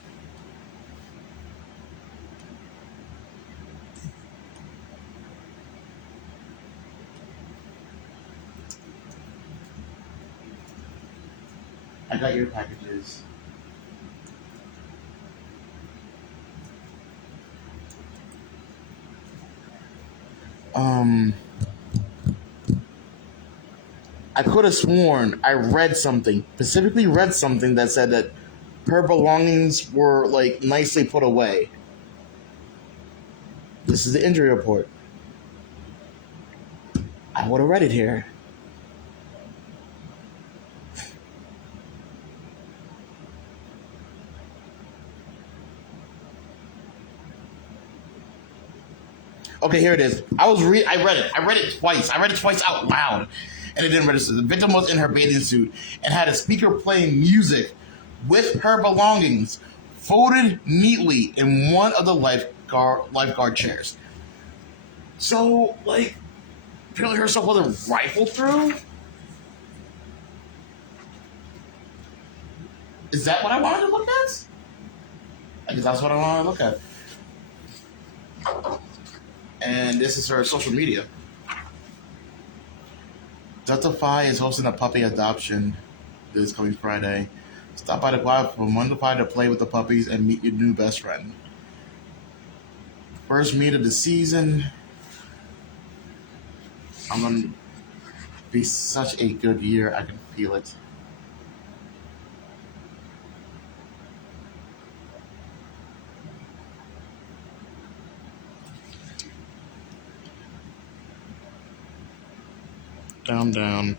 I got your packages. Um, I could have sworn I read something, specifically read something that said that her belongings were like nicely put away. This is the injury report. I would have read it here. Okay, here it is. I read it. I read it twice. I read it twice out loud, and it didn't register. The victim was in her bathing suit and had a speaker playing music with her belongings folded neatly in one of the lifeguard chairs. So, like, apparently herself was rifled through. Is that what I wanted to look at? I guess that's what I wanted to look at. And this is her social media. Delta Phi is hosting a puppy adoption this coming Friday. Stop by the quad from 1 to 5 to play with the puppies and meet your new best friend. First meet of the season. I'm going to be such a good year. I can feel it. Down, down.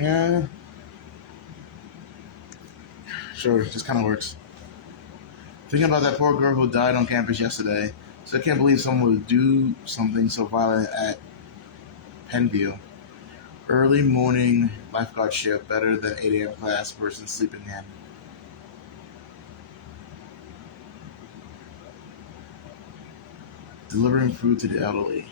Yeah. Sure, just kind of works. Thinking about that poor girl who died on campus yesterday. So I can't believe someone would do something so violent at Pineview. Early morning lifeguard shift, better than 8 a.m. class versus sleeping in. Delivering food to the elderly.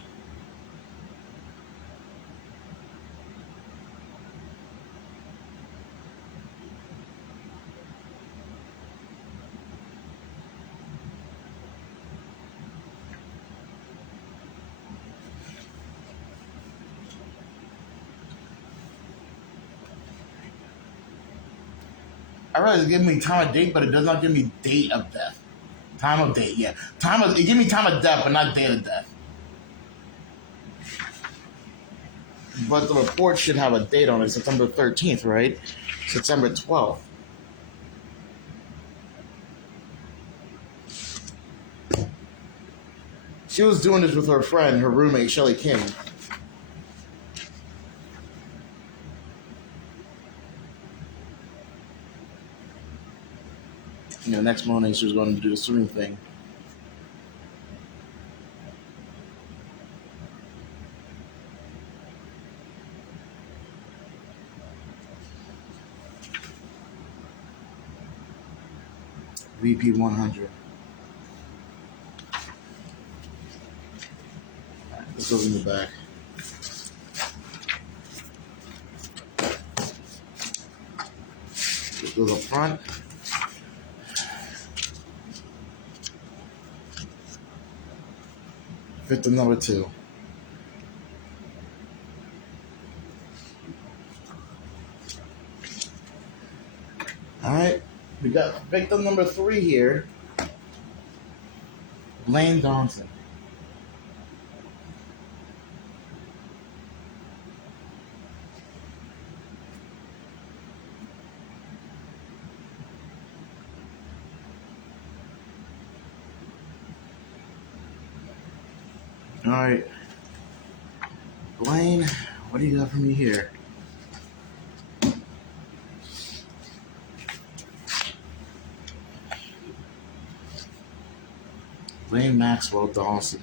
I realize it gives me time of date, but it does not give me date of death. Time of date, yeah. It gives me time of death, but not date of death. But the report should have a date on it, September 13th, right? September 12th. She was doing this with her friend, her roommate, Shelly Kim. Next morning she was going to do the swimming thing. VP 100. This goes in the back. This goes up front. Victim number 2. Alright, we got victim number 3 here. Lane Johnson. All right, Blaine, what do you got for me here? Blaine Maxwell Dawson.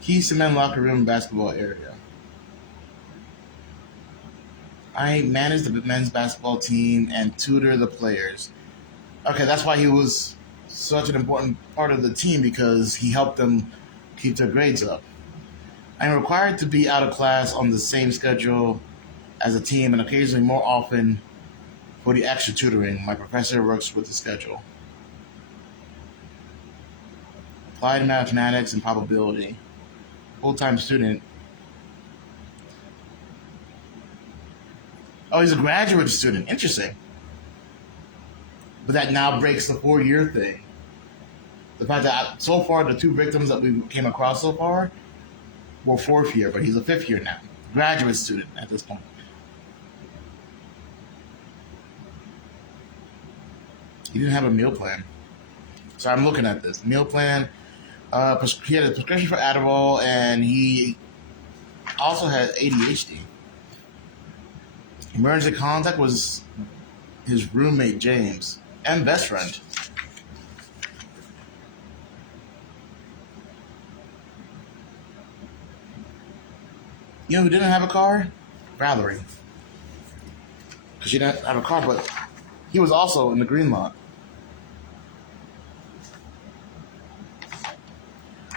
Key cement locker room basketball area. I manage the men's basketball team and tutor the players. Okay, that's why he was such an important part of the team because he helped them keep their grades up. I'm required to be out of class on the same schedule as a team and occasionally more often for the extra tutoring. My professor works with the schedule. Applied mathematics and probability. Full-time student. Oh, he's a graduate student. Interesting. But that now breaks the 4-year thing. The fact that so far the 2 victims that we came across so far were 4th year, but he's a 5th year now. Graduate student at this point. He didn't have a meal plan. So I'm looking at this. Meal plan. He had a prescription for Adderall, and he also had ADHD. Emergency contact was his roommate, James, and best friend. You know who didn't have a car? Valerie. Because she didn't have a car, but he was also in the green lot.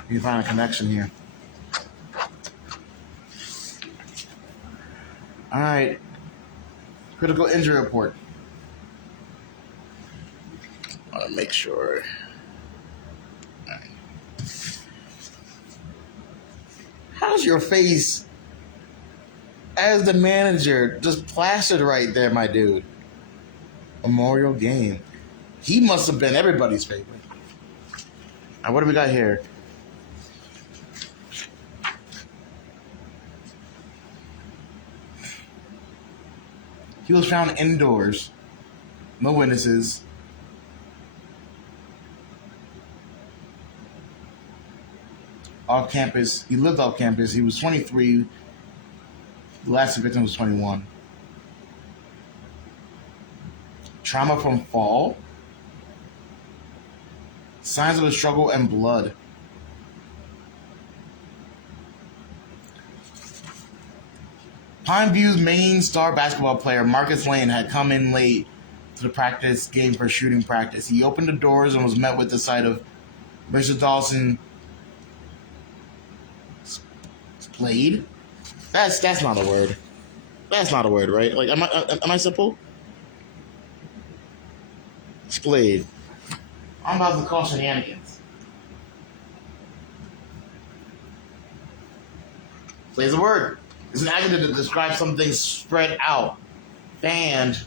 You can find a connection here. All right. Critical injury report. I want to make sure. All right. How's your face as the manager just plastered right there, my dude? Memorial game. He must have been everybody's favorite. All right, what do we got here? He was found indoors. No witnesses. Off campus. He lived off campus. He was 23. The last victim was 21. Trauma from fall. Signs of a struggle and blood. Pineview's main star basketball player, Marcus Lane, had come in late to the practice game for shooting practice. He opened the doors and was met with the sight of Mr. Dawson splayed. That's not a word. That's not a word, right? Like, am I simple? Splayed. I'm about to call shenanigans. Plays a word. It's an adjective that describes something spread out, fanned,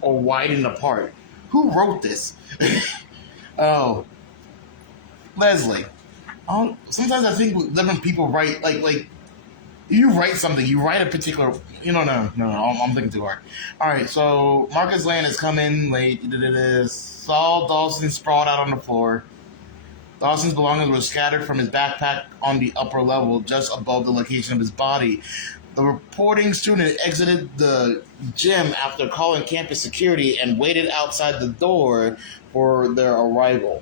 or widened apart. Who wrote this? Oh, Leslie. Sometimes I think different people write like you write something, you write a particular. No. I'm thinking too hard. All right, so Marcus Land has come in late. Saw Dawson sprawled out on the floor. Dawson's belongings were scattered from his backpack on the upper level, just above the location of his body. The reporting student exited the gym after calling campus security and waited outside the door for their arrival.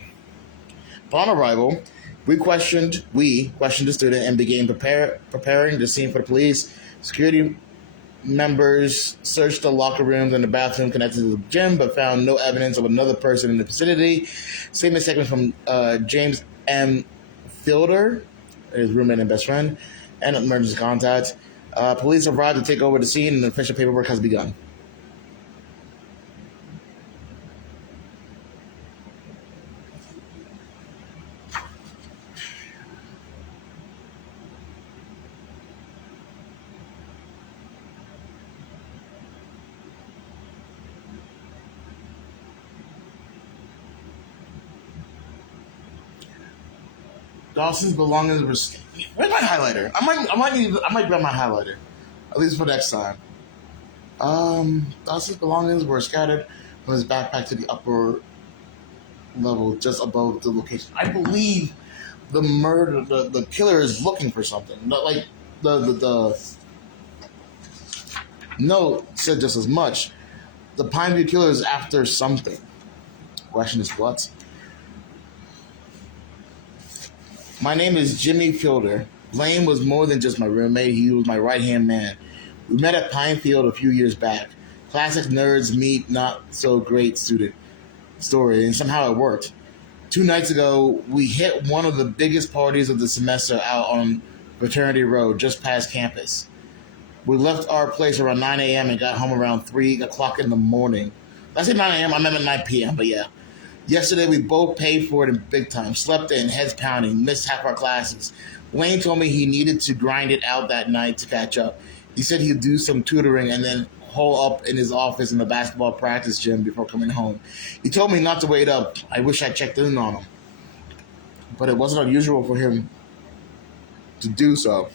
Upon arrival, we questioned the student and began preparing the scene for the police. Security members searched the locker rooms and the bathroom connected to the gym, but found no evidence of another person in the vicinity. Statement from James M. Fielder, his roommate and best friend, and emergency contact. Police arrived to take over the scene, and official paperwork has begun. Dawson's belongings were. Where's my highlighter? I might grab my highlighter, at least for next time. Dawson's belongings were scattered from his backpack to the upper level, just above the location. I believe the killer is looking for something. Not like the note said just as much. The Pineview killer is after something. Question is what? My name is Jimmy Fielder. Blaine was more than just my roommate. He was my right-hand man. We met at Pinefield a few years back. Classic nerds meet not so great student story, and somehow it worked. 2 nights ago, we hit one of the biggest parties of the semester out on Fraternity Road, just past campus. We left our place around 9 a.m. and got home around 3 o'clock in the morning. I said 9 a.m., I meant at 9 p.m., but yeah. Yesterday, we both paid for it in big time. Slept in, heads pounding, missed half our classes. Wayne told me he needed to grind it out that night to catch up. He said he'd do some tutoring and then hole up in his office in the basketball practice gym before coming home. He told me not to wait up. I wish I checked in on him. But it wasn't unusual for him to do so.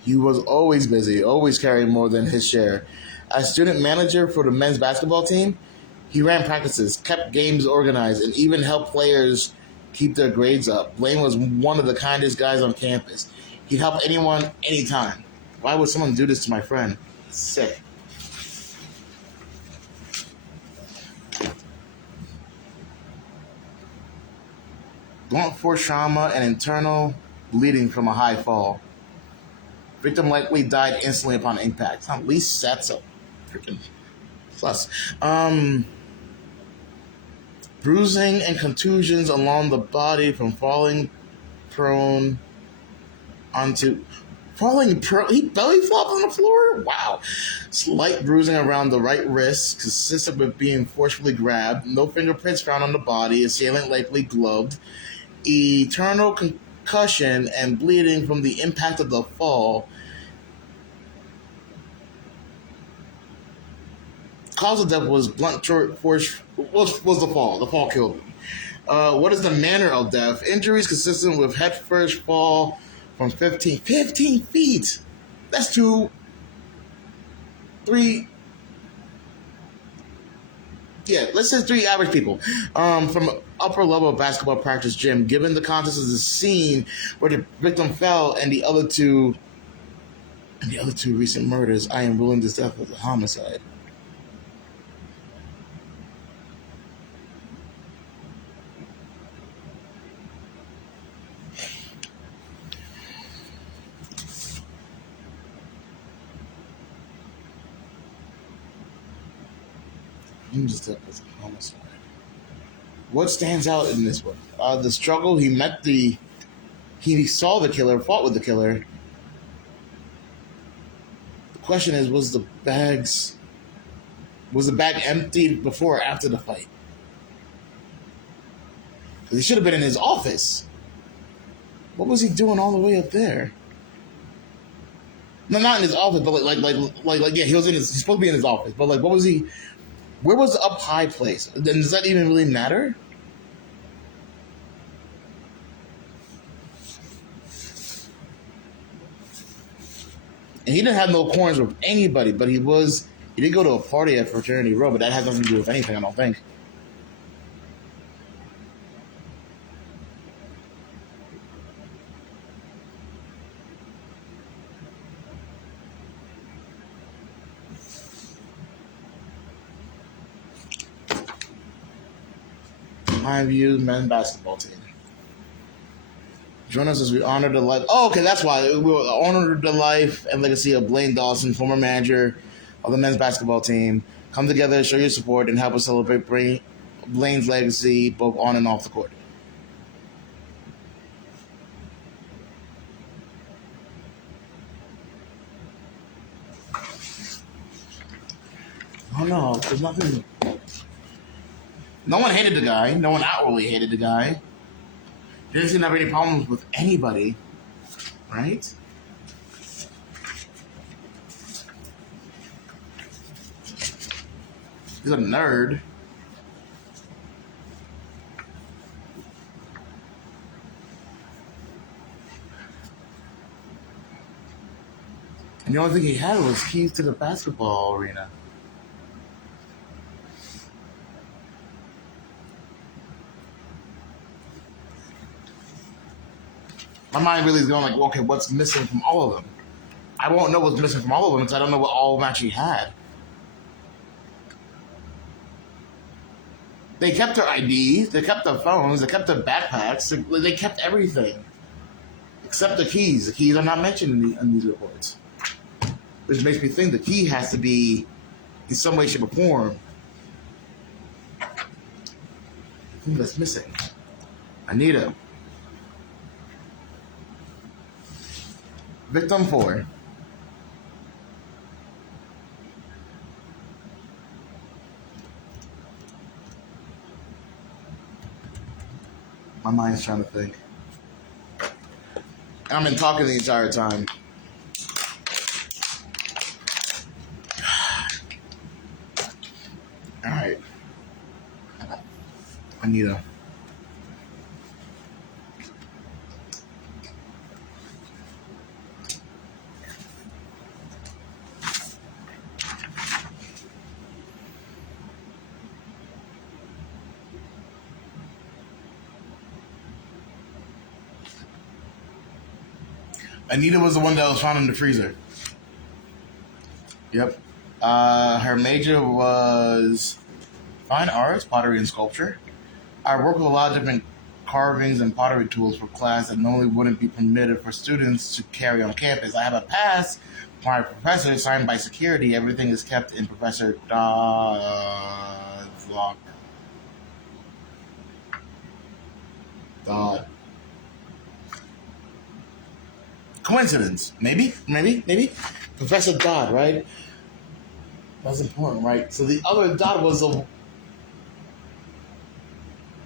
He was always busy, always carrying more than his share. As student manager for the men's basketball team, he ran practices, kept games organized, and even helped players keep their grades up. Blaine was one of the kindest guys on campus. He'd help anyone, anytime. Why would someone do this to my friend? Sick. Blunt force trauma and internal bleeding from a high fall. Victim likely died instantly upon impact. At least that's a freaking plus. Bruising and contusions along the body from falling prone onto he belly flopped on the floor? Wow. Slight bruising around the right wrist, consistent with being forcefully grabbed. No fingerprints found on the body. Assailant likely gloved. Eternal concussion and bleeding from the impact of the fall. Cause of death was blunt force. Was the fall? The fall killed him. What is the manner of death? Injuries consistent with head first fall from 15 feet. That's 2, 3. Yeah, let's say 3 average people. From upper level basketball practice gym. Given the context of the scene where the victim fell and the other two recent murders, I am ruling this death as a homicide. Just a homicide. What stands out in this one? The struggle. He saw the killer, fought with the killer. The question is, was the bag emptied before or after the fight? Because he should have been in his office. What was he doing all the way up there? No, not in his office, but like yeah, he's supposed to be in his office, but like, what was he? Where was the up high place? Then does that even really matter? And he didn't have no corners with anybody, but he did go to a party at Fraternity Row, but that has nothing to do with anything, I don't think. Pineview men's basketball team. Join us as we honor the life. Oh, okay, that's why. We will honor the life and legacy of Blaine Dawson, former manager of the men's basketball team. Come together, show your support, and help us celebrate Blaine's legacy both on and off the court. Oh no, there's nothing. No one hated the guy. No one outwardly hated the guy. Didn't seem to have any problems with anybody, right? He's a nerd. And the only thing he had was keys to the basketball arena. My mind really is going like, well, okay, what's missing from all of them? I won't know what's missing from all of them because I don't know what all of them actually had. They kept their IDs, they kept their phones, they kept their backpacks, they kept everything. Except the keys. The keys are not mentioned in these reports. Which makes me think the key has to be in some way, shape, or form. I think that's missing. Anita. Victim 4. My mind's trying to think. And I've been talking the entire time. Alright. Anita. Anita was the one that was found in the freezer. Yep. Her major was fine arts, pottery, and sculpture. I work with a lot of different carvings and pottery tools for class that normally wouldn't be permitted for students to carry on campus. I have a pass from my professor signed by security. Everything is kept in Professor Dodd's lock. Dodd. Coincidence. Maybe. Professor Dodd, right? That's important, right? So the other Dodd was the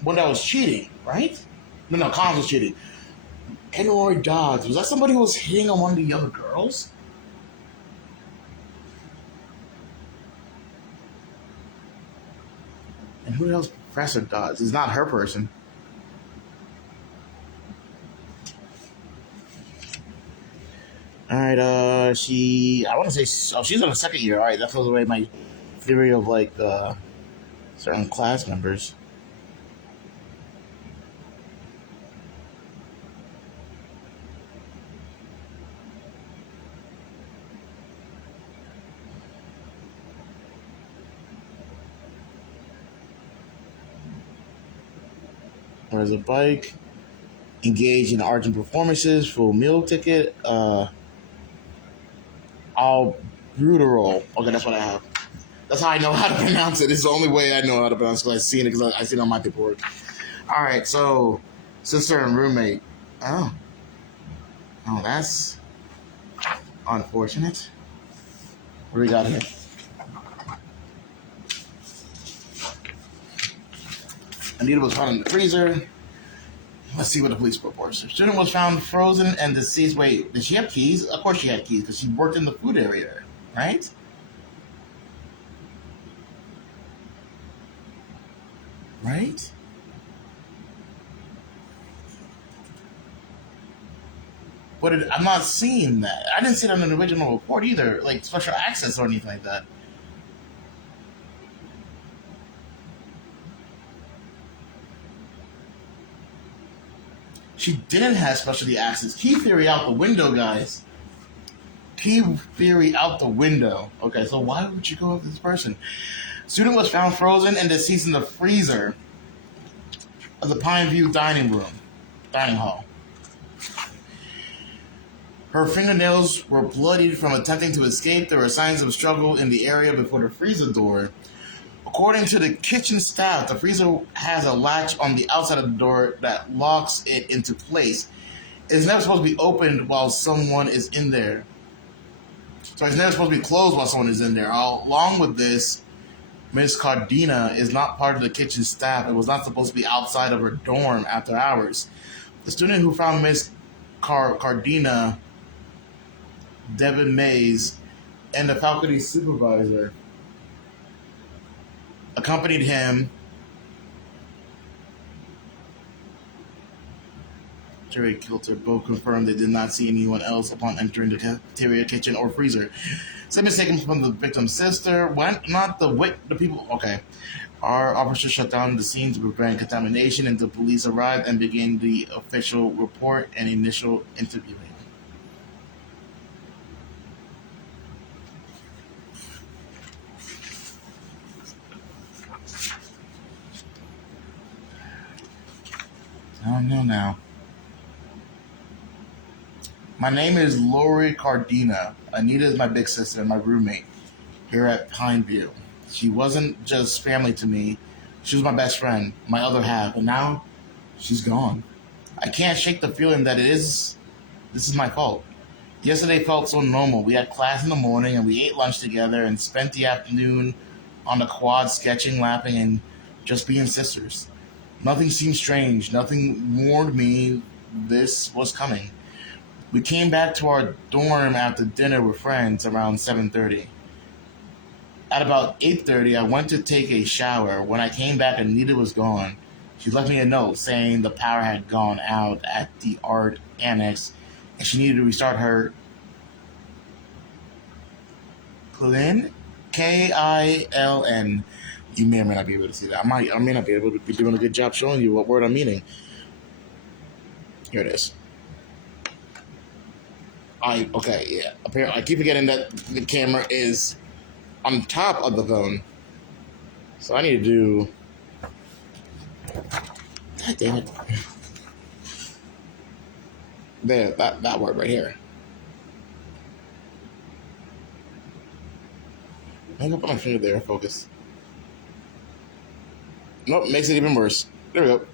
one that was cheating, right? No, Collins was cheating. Henry Dodds. Was that somebody who was hitting on one of the other girls? And who else? Professor Dodds. It's not her person. Alright, I want to say, she's on the second year. Alright, that throws away my theory of, like, certain class members. There's a bike. Engage in arts and performances. Full meal ticket. All brutal. Okay, that's what I have. That's how I know how to pronounce it. It's the only way I know how to pronounce it because I've seen it because I've seen it on my paperwork. All right, so sister and roommate. Oh, that's unfortunate. What do we got here? Anita was found in the freezer. Let's see what the police report says. Student was found frozen and deceased. Wait, did she have keys? Of course she had keys because she worked in the food area, right? Right? But I'm not seeing that. I didn't see it on the original report either, like special access or anything like that. She didn't have specialty access. Key theory out the window, guys. Key theory out the window. Okay, so why would you go with this person? Student was found frozen and deceased in the freezer of the Pineview dining hall. Her fingernails were bloodied from attempting to escape. There were signs of struggle in the area before the freezer door. According to the kitchen staff, the freezer has a latch on the outside of the door that locks it into place. It's never supposed to be opened while someone is in there. So it's never supposed to be closed while someone is in there. Along with this, Miss Cardina is not part of the kitchen staff. It was not supposed to be outside of her dorm after hours. The student who found Miss Cardina, Devin Mays, and the faculty supervisor accompanied him Terry Kilter both confirmed they did not see anyone else upon entering the cafeteria, kitchen, or freezer. Statements taken from the victim's sister. When not the people. Okay. Our officers shut down the scene to prevent contamination, and the police arrived and began the official report and initial interviewing. I don't know now. My name is Lori Cardina. Anita is my big sister and my roommate here at Pineview. She wasn't just family to me. She was my best friend, my other half, and now she's gone. I can't shake the feeling that this is my fault. Yesterday felt so normal. We had class in the morning and we ate lunch together and spent the afternoon on the quad sketching, laughing, and just being sisters. Nothing seemed strange. Nothing warned me this was coming. We came back to our dorm after dinner with friends around 7:30. At about 8:30, I went to take a shower. When I came back, Anita was gone. She left me a note saying the power had gone out at the art annex and she needed to restart her Kiln, Kiln. You may or may not be able to see that. I may not be able to be doing a good job showing you what word I'm meaning. Here it is. Okay, yeah. Apparently, I keep forgetting that the camera is on top of the phone. So I need to do. God damn it. There, that word right here. Hang up on my finger there, focus. Nope, makes it even worse. There we go.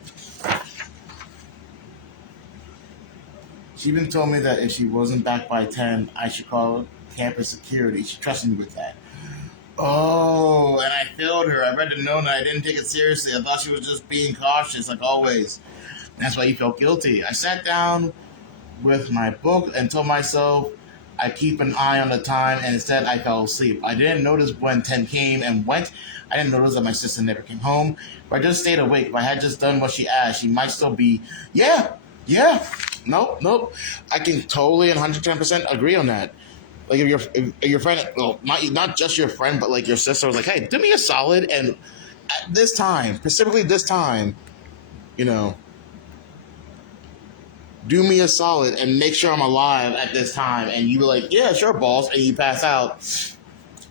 She even told me that if she wasn't back by 10, I should call campus security. She trusted me with that. Oh, and I failed her. I read the note and I didn't take it seriously. I thought she was just being cautious, like always. That's why you felt guilty. I sat down with my book and told myself I keep an eye on the time, and instead I fell asleep. I didn't notice when 10 came and went. I didn't notice that my sister never came home. If I just stayed awake, if I had just done what she asked, she might still be, yeah. Nope. I can totally and 110% agree on that. Like if your friend, well, not just your friend, but like your sister was like, hey, do me a solid, and at this time, specifically this time, you know, do me a solid and make sure I'm alive at this time. And you were like, yeah, sure, boss, and you pass out.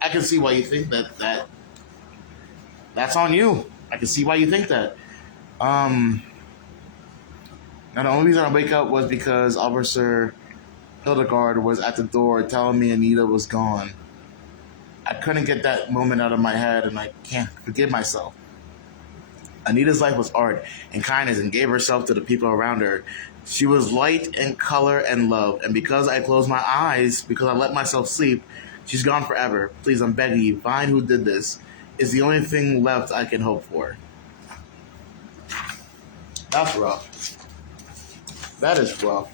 I can see why you think that's on you. I can see why you think that. Now the only reason I wake up was because Officer Hildegard was at the door telling me Anita was gone. I couldn't get that moment out of my head, and I can't forgive myself. Anita's life was art and kindness and gave herself to the people around her. She was light and color and love, and because I closed my eyes, because I let myself sleep, she's gone forever. Please, I'm begging you, find who did this. It's the only thing left I can hope for. That's rough. That is rough.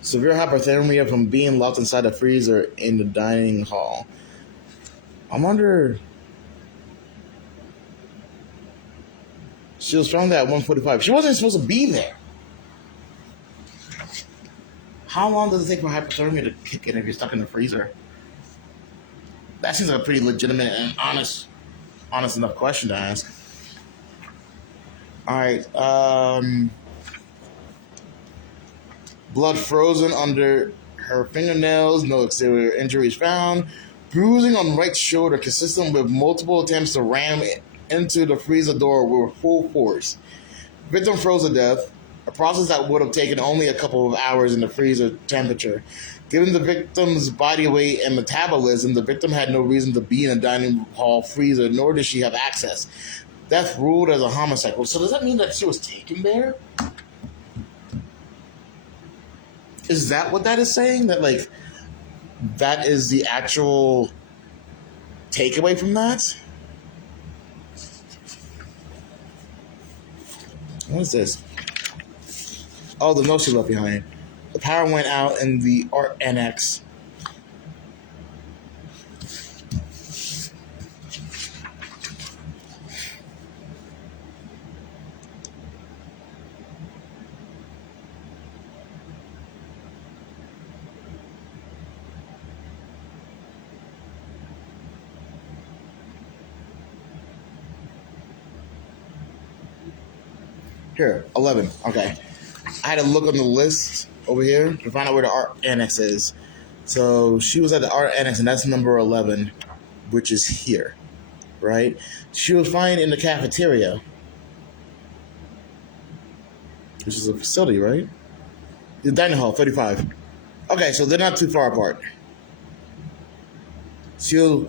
Severe hypothermia from being locked inside a freezer in the dining hall. I wonder. She was found at 1:45. She wasn't supposed to be there. How long does it take for hypothermia to kick in if you're stuck in the freezer? That seems like a pretty legitimate and honest enough question to ask. All right. Blood frozen under her fingernails. No exterior injuries found. Bruising on right shoulder consistent with multiple attempts to ram into the freezer door with full force. Victim froze to death, a process that would have taken only a couple of hours in the freezer temperature. Given the victim's body weight and metabolism, the victim had no reason to be in a dining hall freezer, nor did she have access. Death ruled as a homicide. So does that mean that she was taken there? Is that what that is saying? That, like, that is the actual takeaway from that? What is this? Oh, the note she left behind. The power went out in the art annex. Here, 11. Okay. I had to look on the list over here to find out where the art annex is. So she was at the art annex, and that's number 11, which is here, right? She was fine in the cafeteria, which is a facility, right? The dining hall, 35. Okay, so they're not too far apart. She was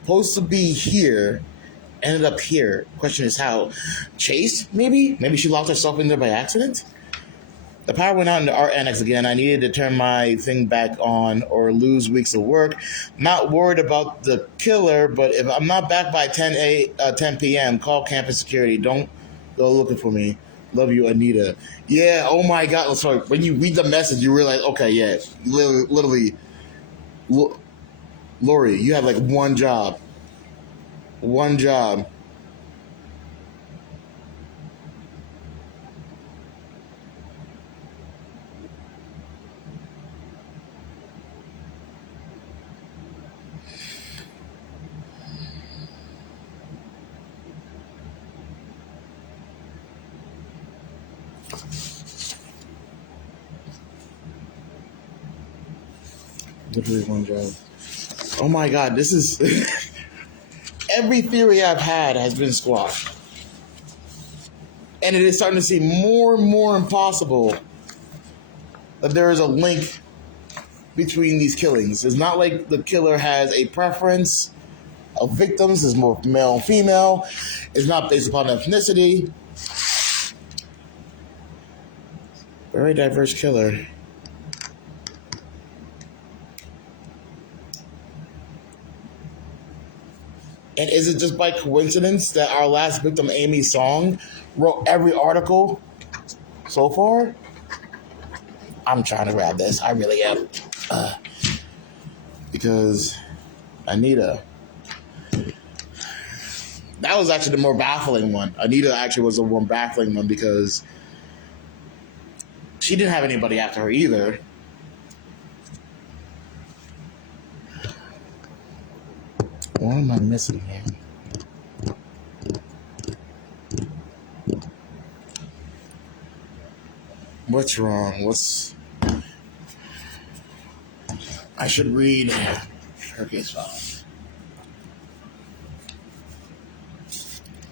supposed to be here, ended up here. Question is how? Chased, maybe? Maybe she locked herself in there by accident? The power went out in the art annex again. I needed to turn my thing back on or lose weeks of work. Not worried about the killer, but if I'm not back by 10 p.m., call campus security. Don't go looking for me. Love you, Anita. Yeah, oh my God. Sorry, when you read the message, you realize, okay, yeah, literally, Lori, you have like one job. One job. Literally one job. Oh my God, this is every theory I've had has been squashed. And it is starting to seem more and more impossible that there is a link between these killings. It's not like the killer has a preference of victims, is more male and female. It's not based upon ethnicity. Very diverse killer. And is it just by coincidence that our last victim, Amy Song, wrote every article so far? I'm trying to grab this. I really am. Because Anita. That was actually the more baffling one. Anita actually was the more baffling one because she didn't have anybody after her either. What am I missing here? What's wrong? I should read her case file.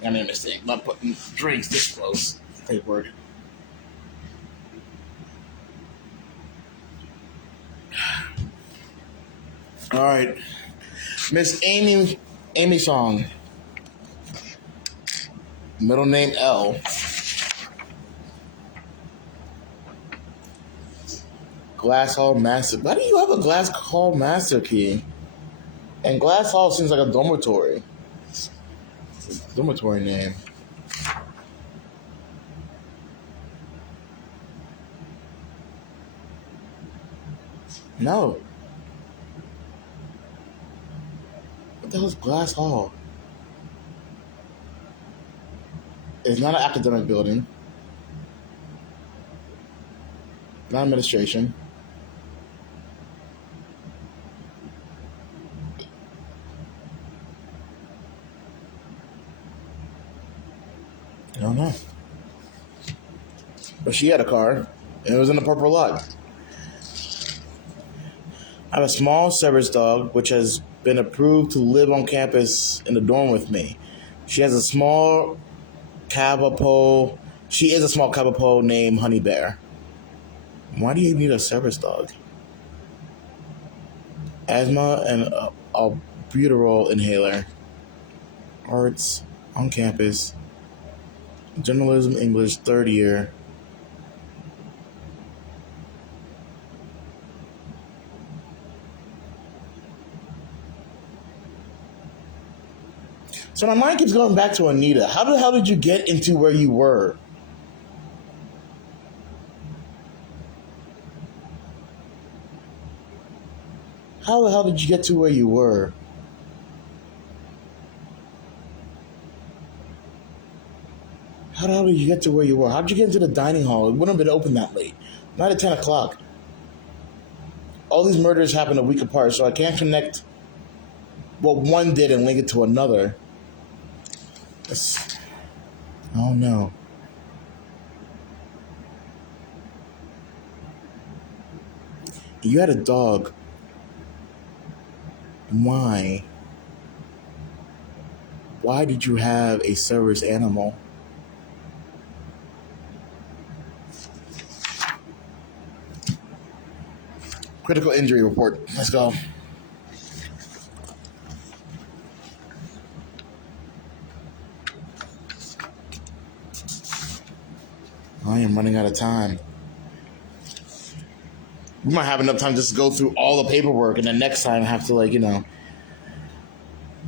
I made a mistake by putting drinks this close. Paperwork. All right. Miss Amy Song. Middle name L. Glass Hall Master. Why do you have a Glass Hall Master key? And Glass Hall seems like a dormitory. Dormitory name. No. What the hell is Glass Hall? It's not an academic building. Not administration. I don't know. But she had a car, and it was in the purple lot. I have a small service dog, which has been approved to live on campus in the dorm with me. She has a small Cavapo. She is a small Cavapo named Honey Bear. Why do you need a service dog? Asthma and albuterol inhaler. Arts on campus. Journalism English, 3rd year. So my mind keeps going back to Anita. How the hell did you get into where you were? How the hell did you get to where you were? How the hell did you get to where you were? How did you get into the dining hall? It wouldn't have been open that late. Not at 10 o'clock. All these murders happened a week apart, so I can't connect what one did and link it to another. Oh no. You had a dog. Why? Why did you have a service animal? Critical injury report. Let's go. I am running out of time. We might have enough time just to go through all the paperwork, and then next time have to, like, well,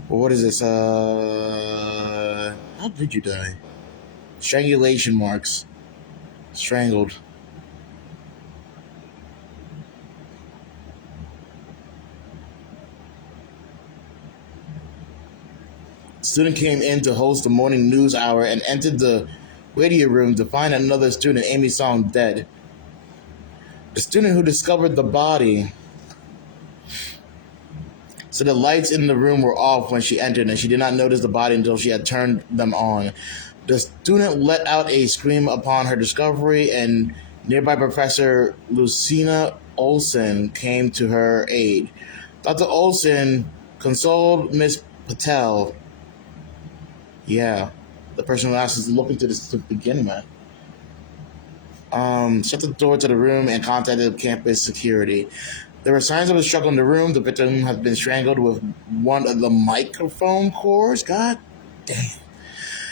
what is this? How did you die? Strangulation marks. Strangled. Student came in to host the morning news hour and entered the radio room to find another student, Amy Song, dead. The student who discovered the body said the lights in the room were off when she entered, and she did not notice the body until she had turned them on. The student let out a scream upon her discovery, and nearby Professor Lucina Olson came to her aid. Dr. Olson consoled Miss Patel. Yeah, the person who asked us to look into this to begin with. Shut the door to the room and contacted campus security. There were signs of a struggle in the room. The victim had been strangled with one of the microphone cords. God damn.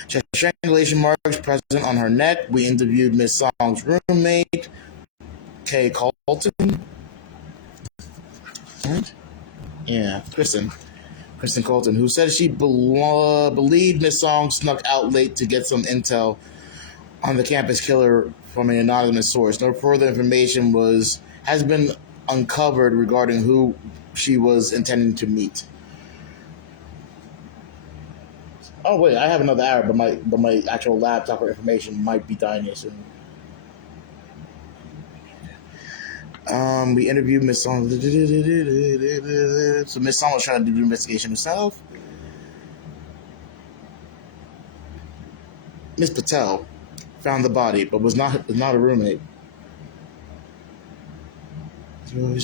She had strangulation marks present on her neck. We interviewed Miss Song's roommate, Kay Colton. What? Yeah, Kristen Colton, who said she believed Miss Song snuck out late to get some intel on the campus killer from an anonymous source. No further information has been uncovered regarding who she was intending to meet. Oh wait, I have another error, but my actual laptop or information might be dying here soon. We interviewed Miss Song. So Miss Song was trying to do the investigation herself. Miss Patel found the body, but was not a roommate. What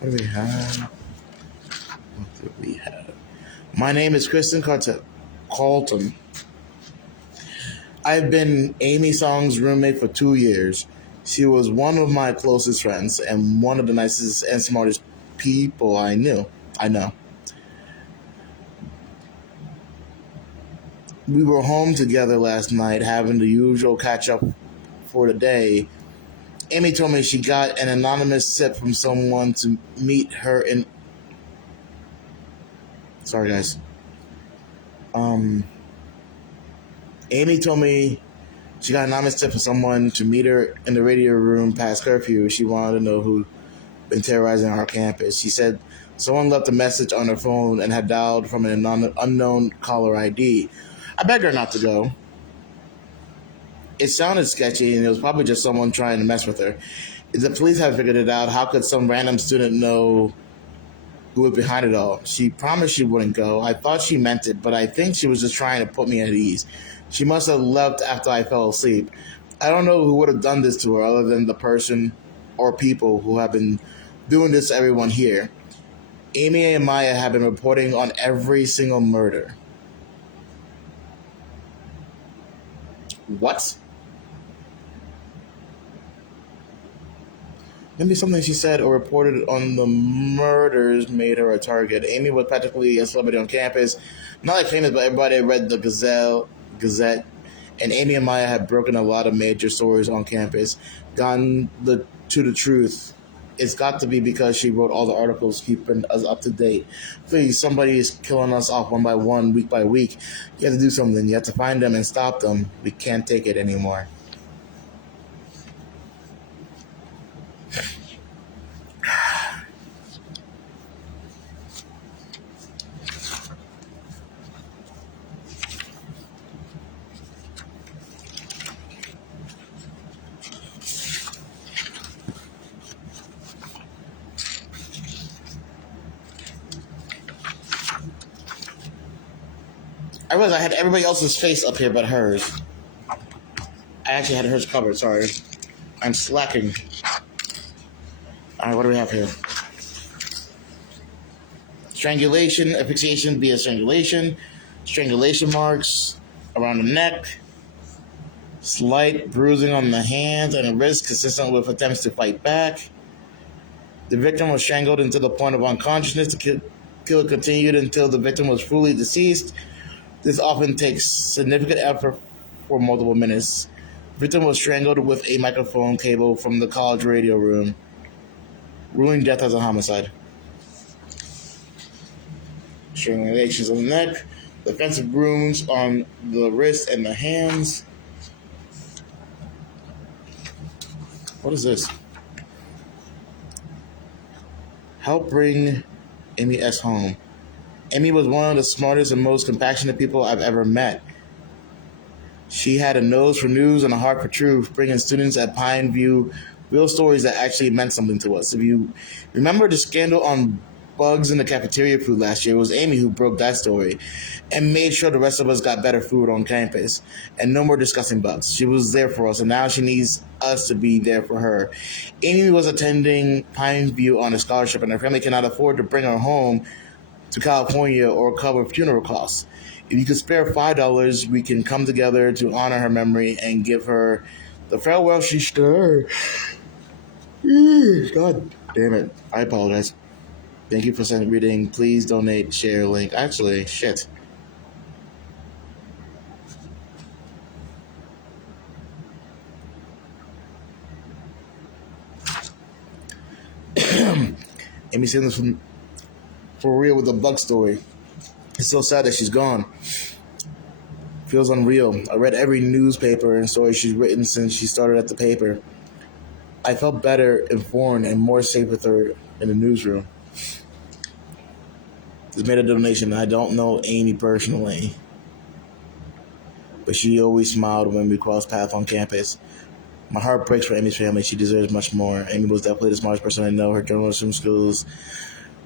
do we have? My name is Kristen Colton. I've been Amy Song's roommate for 2 years. She was one of my closest friends and one of the nicest and smartest people I know. We were home together last night, having the usual catch up for the day. Amy told me she got an anonymous tip from someone to meet her in. Sorry, guys. Amy told me she got an anonymous tip from someone to meet her in the radio room past curfew. She wanted to know who been terrorizing our campus. She said someone left a message on her phone and had dialed from an unknown caller ID. I begged her not to go. It sounded sketchy, and it was probably just someone trying to mess with her. If the police had figured it out, how could some random student know who was behind it all? She promised she wouldn't go. I thought she meant it, but I think she was just trying to put me at ease. She must have left after I fell asleep. I don't know who would have done this to her other than the person or people who have been doing this to everyone here. Amy and Maya have been reporting on every single murder. What? Maybe something she said or reported on the murders made her a target. Amy was practically a celebrity on campus. Not like famous, but everybody read the Gazette. And Amy and Maya have broken a lot of major stories on campus. Gotten to the truth. It's got to be because she wrote all the articles keeping us up to date. Please, somebody is killing us off one by one, week by week. You have to do something. You have to find them and stop them. We can't take it anymore. I realized I had everybody else's face up here but hers. I I actually had hers covered. Sorry, I'm slacking. All right, what do we have here? Strangulation, asphyxiation via strangulation, strangulation marks around the neck, slight bruising on the hands and the wrist consistent with attempts to fight back. The victim was strangled until the point of unconsciousness. The killer continued until the victim was fully deceased. This often takes significant effort for multiple minutes. The victim was strangled with a microphone cable from the college radio room, ruling death as a homicide. Strangulations on the neck, defensive wounds on the wrist and the hands. What is this? Help bring Amy S. home. Amy was one of the smartest and most compassionate people I've ever met. She had a nose for news and a heart for truth, bringing students at Pineview real stories that actually meant something to us. If you remember the scandal on bugs in the cafeteria food last year, it was Amy who broke that story and made sure the rest of us got better food on campus and no more discussing bugs. She was there for us, and now she needs us to be there for her. Amy was attending Pineview on a scholarship, and her family cannot afford to bring her home to California or cover funeral costs. If you could spare $5, we can come together to honor her memory and give her the farewell she should. God damn it. I apologize. Thank you for reading. Please donate, share, link. Actually, shit. Amy saying this for real with the bug story. It's so sad that she's gone. Feels unreal. I read every newspaper and story she's written since she started at the paper. I felt better informed and more safe with her in the newsroom. Just made a donation. I don't know Amy personally, but she always smiled when we crossed paths on campus. My heart breaks for Amy's family. She deserves much more. Amy was definitely the smartest person I know. Her journalism skills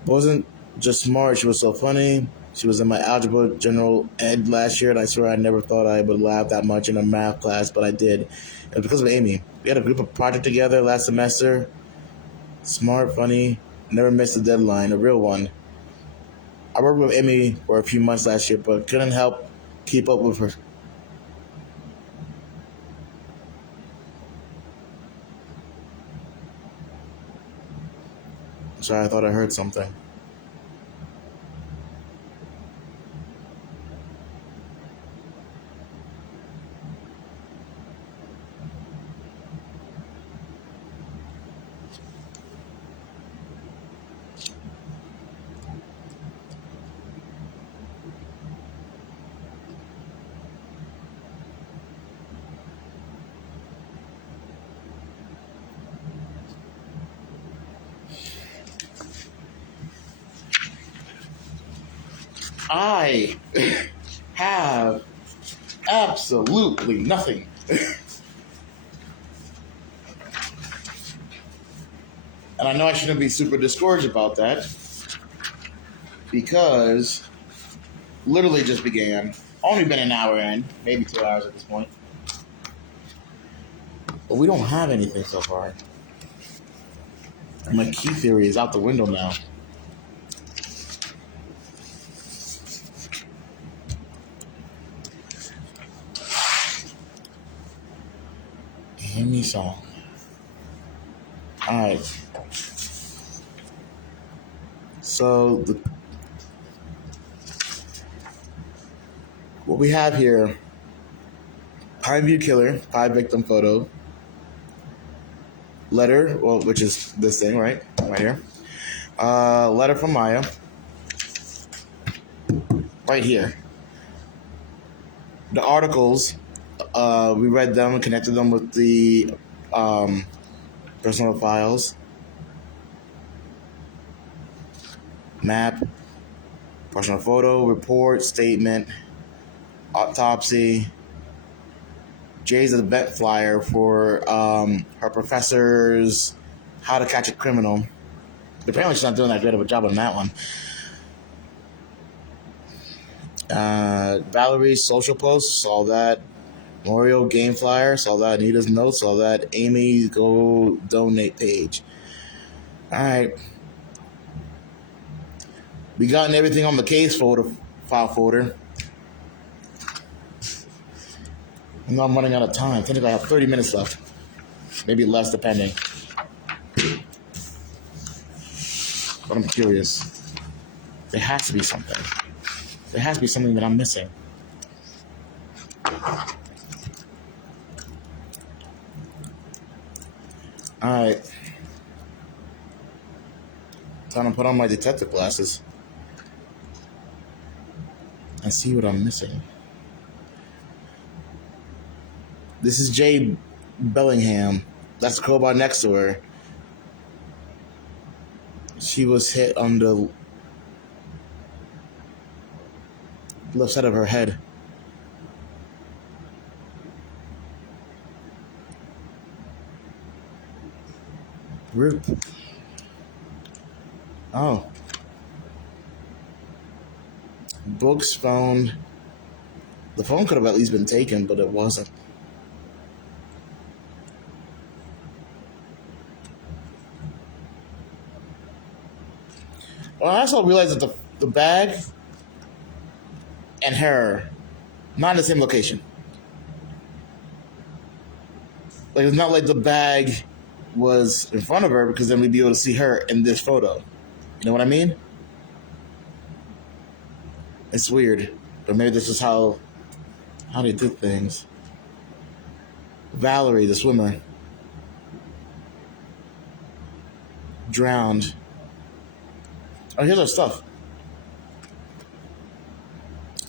wasn't just smart. She was so funny. She was in my algebra general ed last year, and I swear I never thought I would laugh that much in a math class, but I did. It was because of Amy. We had a group project together last semester. Smart, funny, never missed a deadline, a real one. I worked with Amy for a few months last year, but couldn't help keep up with her. Sorry, I thought I heard something. I have absolutely nothing. And I know I shouldn't be super discouraged about that because literally just began. Only been an hour in, maybe 2 hours at this point. But we don't have anything so far. My key theory is out the window now. Amy song. Alright. So what we have here, Pineview killer, 5 victim photo, letter, well, which is this thing, right here. Letter from Maya, right here. The articles, we read them and connected them with the personal files. Map, personal photo, report, statement, autopsy. Jay's event flyer for her professor's How to Catch a Criminal. Apparently she's not doing that good of a job on that one. Valerie's social posts, all that. Mario game flyer, saw that. Anita's note, saw that. Amy's go donate page. Alright. We gotten everything on the case file folder. And I'm running out of time. I think I have 30 minutes left. Maybe less, depending. But I'm curious. There has to be something. There has to be something that I'm missing. Alright. Time to put on my detective glasses and see what I'm missing. This is Jay Bellingham. That's the crowbar next to her. She was hit on the left side of her head. Rip. Oh. Books found. The phone could have at least been taken, but it wasn't. Well, I also realized that the bag and her not in the same location. Like, it's not like the bag was in front of her, because then we'd be able to see her in this photo. You know what I mean? It's weird. But maybe this is how they do things. Valerie, the swimmer, drowned. Oh, here's our stuff.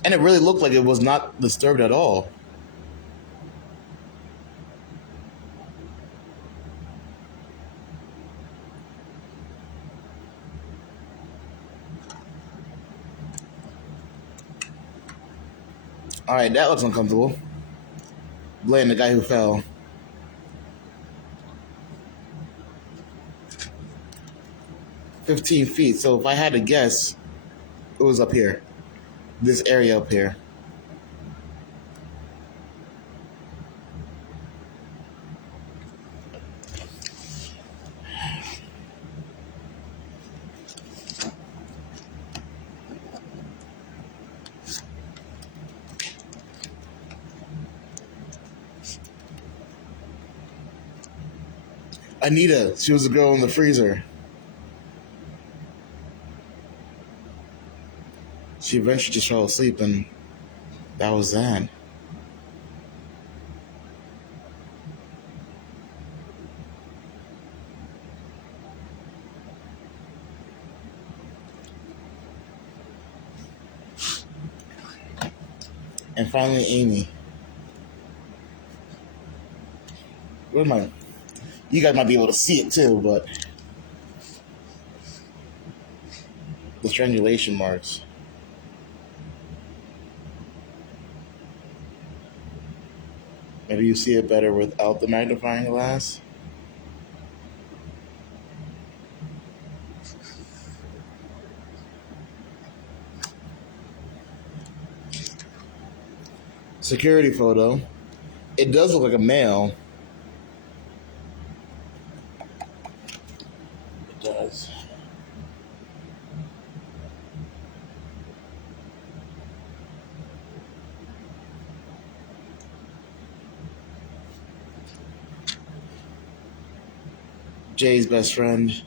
And it really looked like it was not disturbed at all. Alright, that looks uncomfortable. Blame the guy who fell. $15 feet. So if I had to guess, it was up here. This area up here. Anita, she was the girl in the freezer. She eventually just fell asleep, and that was that. And finally, Amy. Where am I? You guys might be able to see it too, but the strangulation marks. Maybe you see it better without the magnifying glass. Security photo. It does look like a male. It does. Jay's best friend.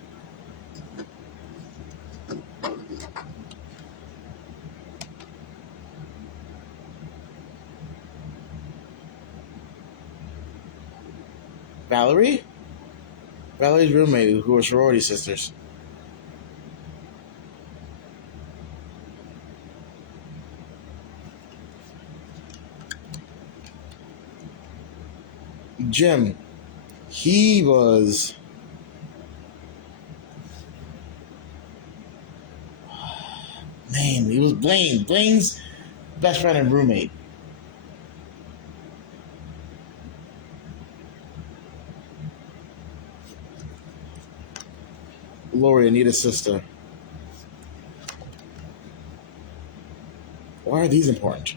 Valerie? Valerie's roommate, who were sorority sisters. Jim. He was... Man, he was Blaine. Blaine's best friend and roommate. Lori, Anita's sister. Why are these important?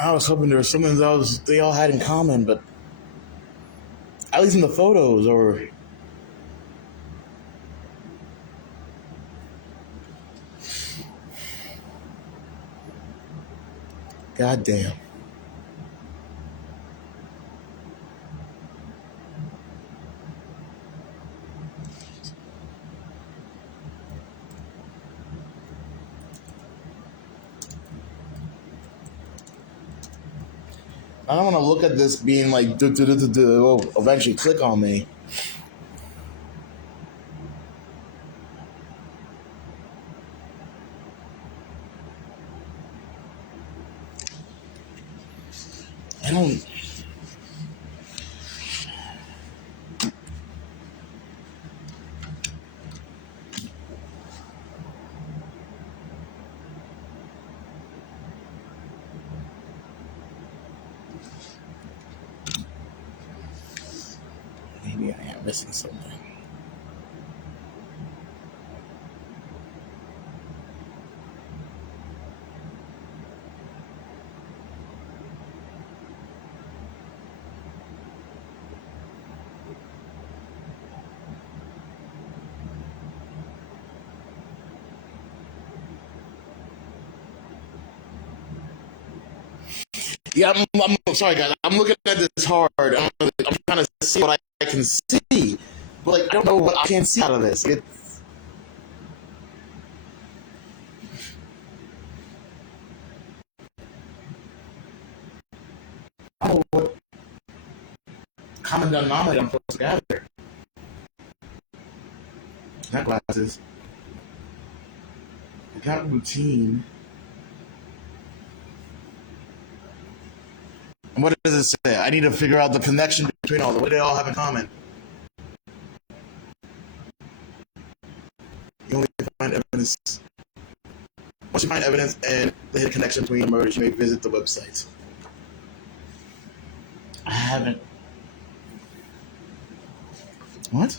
I was hoping there was something that they all had in common, but at least in the photos, or goddamn. I don't want to look at this being like, will eventually click on me. I don't. Maybe I am missing something. Yeah, I'm sorry, guys. I'm looking at this hard. I'm trying to see what I can see, but like I don't know what I can see out of this. I don't know what common denominator I'm supposed to gather. Not glasses. Account routine. And what does it say? I need to figure out the connection between all of them. What do they all have in common? You only find evidence. Once you find evidence and the hidden connection between the murders, you may visit the website. I haven't. What?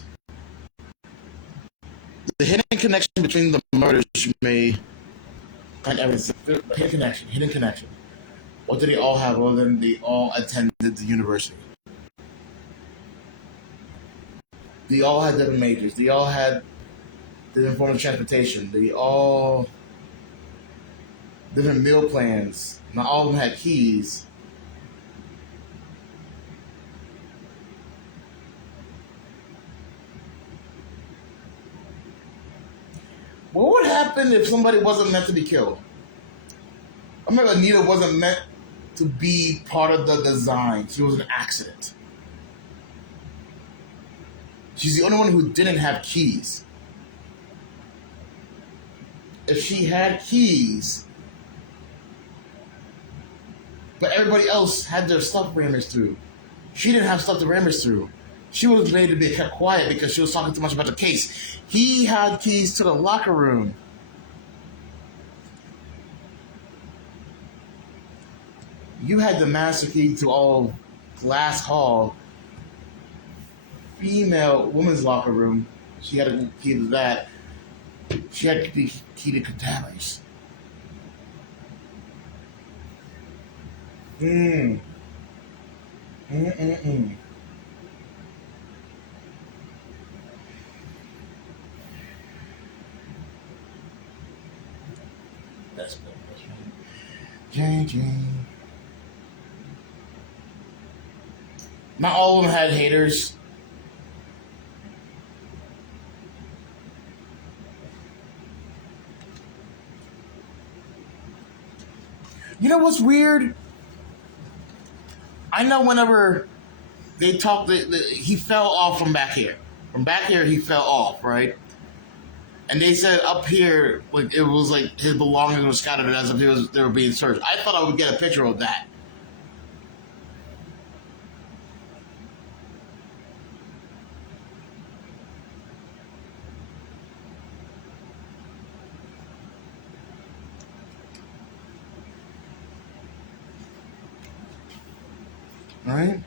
The hidden connection between the murders, you may find evidence. Hidden connection. Hidden connection. What do they all have other than they all attended the university? They all had different majors. They all had different forms of transportation. They all different meal plans. Not all of them had keys. What would happen if somebody wasn't meant to be killed? I remember Anita wasn't meant to be part of the design. She was an accident. She's the only one who didn't have keys. If she had keys, but everybody else had their stuff ramaged through, she didn't have stuff to ramage through. She was made to be kept quiet because she was talking too much about the case. He had keys to the locker room. You had the master key to all Glass Hall. Female woman's locker room. She had a key to that. She had the key to contaminants. Mm. Mm-mm-mm. That's good. That's right. Jane, Jane. Not all of them had haters. You know what's weird? I know whenever they talked, he fell off from back here. From back here, he fell off, right? And they said up here, like it was like his belongings were scattered as if they were being searched. I thought I would get a picture of that. All right.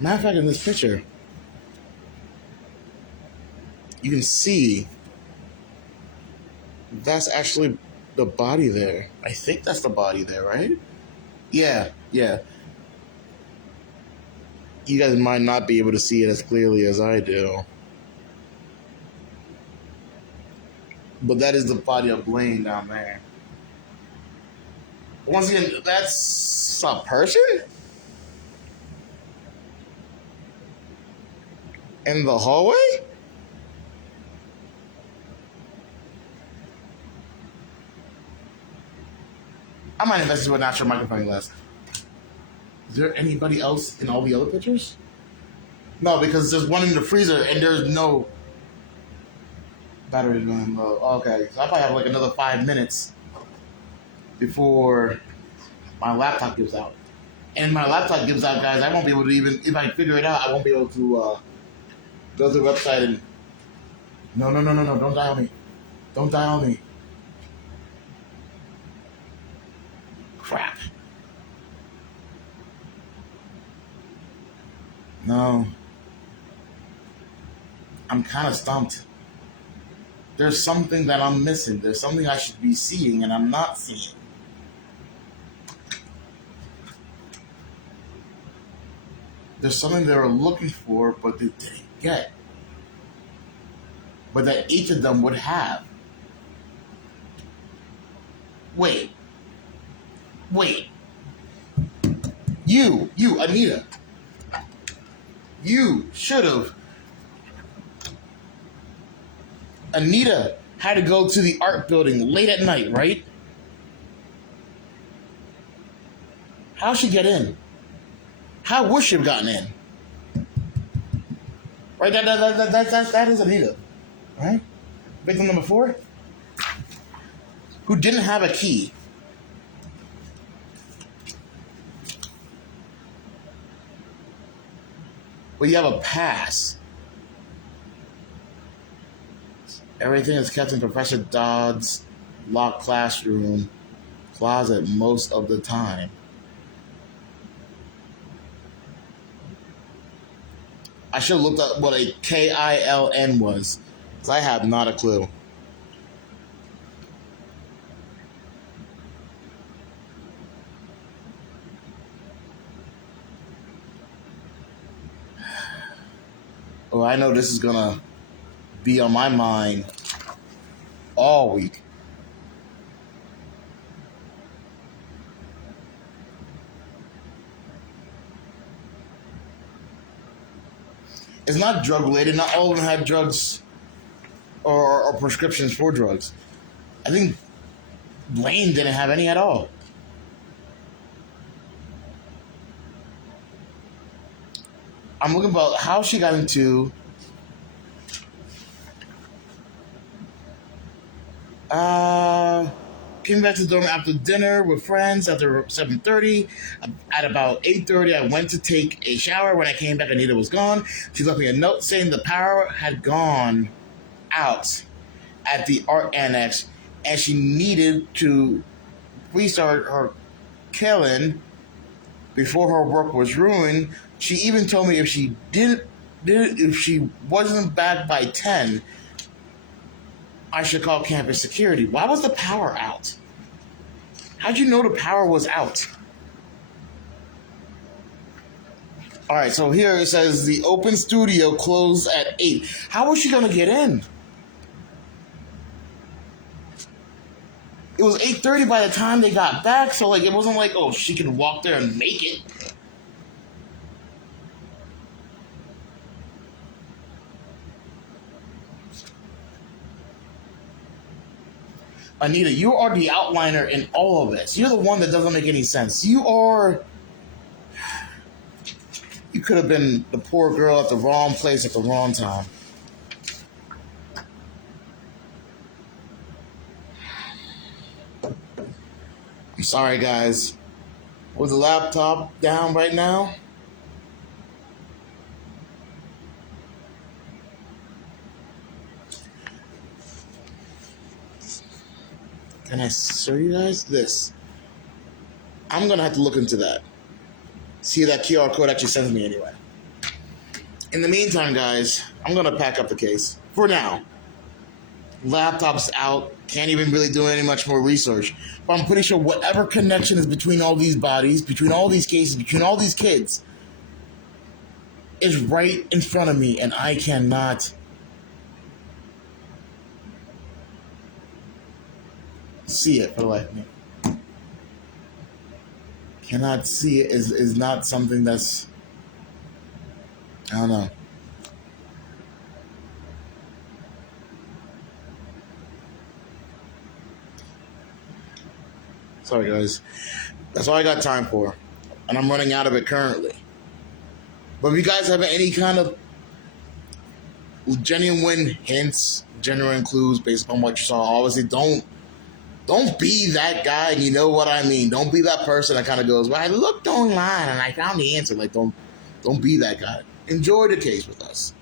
Matter of fact, in this picture, you can see that's actually the body there. I think that's the body there, right? Yeah, yeah. You guys might not be able to see it as clearly as I do. But that is the body of Blaine down there. Once again, that's a person? In the hallway? I might invest into a natural microphone glass. Is there anybody else in all the other pictures? No, because there's one in the freezer and there's no battery going low. Okay, so I probably have like another 5 minutes before my laptop gives out. And my laptop gives out, guys, I won't be able to even, if I figure it out, I won't be able to go to the website and... No, don't dial me. Don't dial me. Crap. No. I'm kind of stumped. There's something that I'm missing. There's something I should be seeing and I'm not seeing. There's something they were looking for, but they didn't get. But that each of them would have. Wait. You, Anita. You should have. Anita had to go to the art building late at night, right? How'd she get in? How would she have gotten in? Right, that is Anita, right? Victim number 4, who didn't have a key. But you have a pass. Everything is kept in Professor Dodd's locked classroom closet most of the time. I should have looked up what a KILN was, because I have not a clue. Oh, I know this is gonna be on my mind all week. It's not drug related. Not all of them had drugs or prescriptions for drugs. I think Blaine didn't have any at all. I'm looking about how she got into came back to the dorm after dinner with friends after 7:30. At about 8:30, I went to take a shower. When I came back, Anita was gone. She left me a note saying the power had gone out at the art annex and she needed to restart her killing before her work was ruined. She even told me if she if she wasn't back by 10, I should call campus security. Why was the power out? How'd you know the power was out? All right, so here it says the open studio closed at 8. How was she going to get in? It was 8:30 by the time they got back, so like it wasn't like, oh, she can walk there and make it. Anita, you are the outliner in all of this. You're the one that doesn't make any sense. You could have been the poor girl at the wrong place at the wrong time. I'm sorry, guys. With the laptop down right now, can I show you guys this? I'm going to have to look into that. See that QR code actually sends me anyway. In the meantime, guys, I'm going to pack up the case. For now. Laptop's out. Can't even really do any much more research. But I'm pretty sure whatever connection is between all these bodies, between all these cases, between all these kids, is right in front of me, and I cannot see it for the life of me. Cannot see it is not something that's, I don't know. Sorry guys. That's all I got time for. And I'm running out of it currently. But if you guys have any kind of genuine hints, genuine clues based on what you saw, obviously don't be that guy, and you know what I mean. Don't be that person that kind of goes, well, I looked online and I found the answer. Like, don't be that guy. Enjoy the case with us.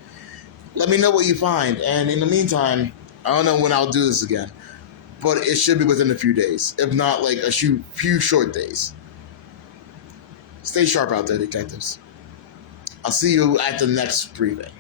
Let me know what you find. And in the meantime, I don't know when I'll do this again, but it should be within a few days, if not like a few short days. Stay sharp out there, detectives. I'll see you at the next briefing.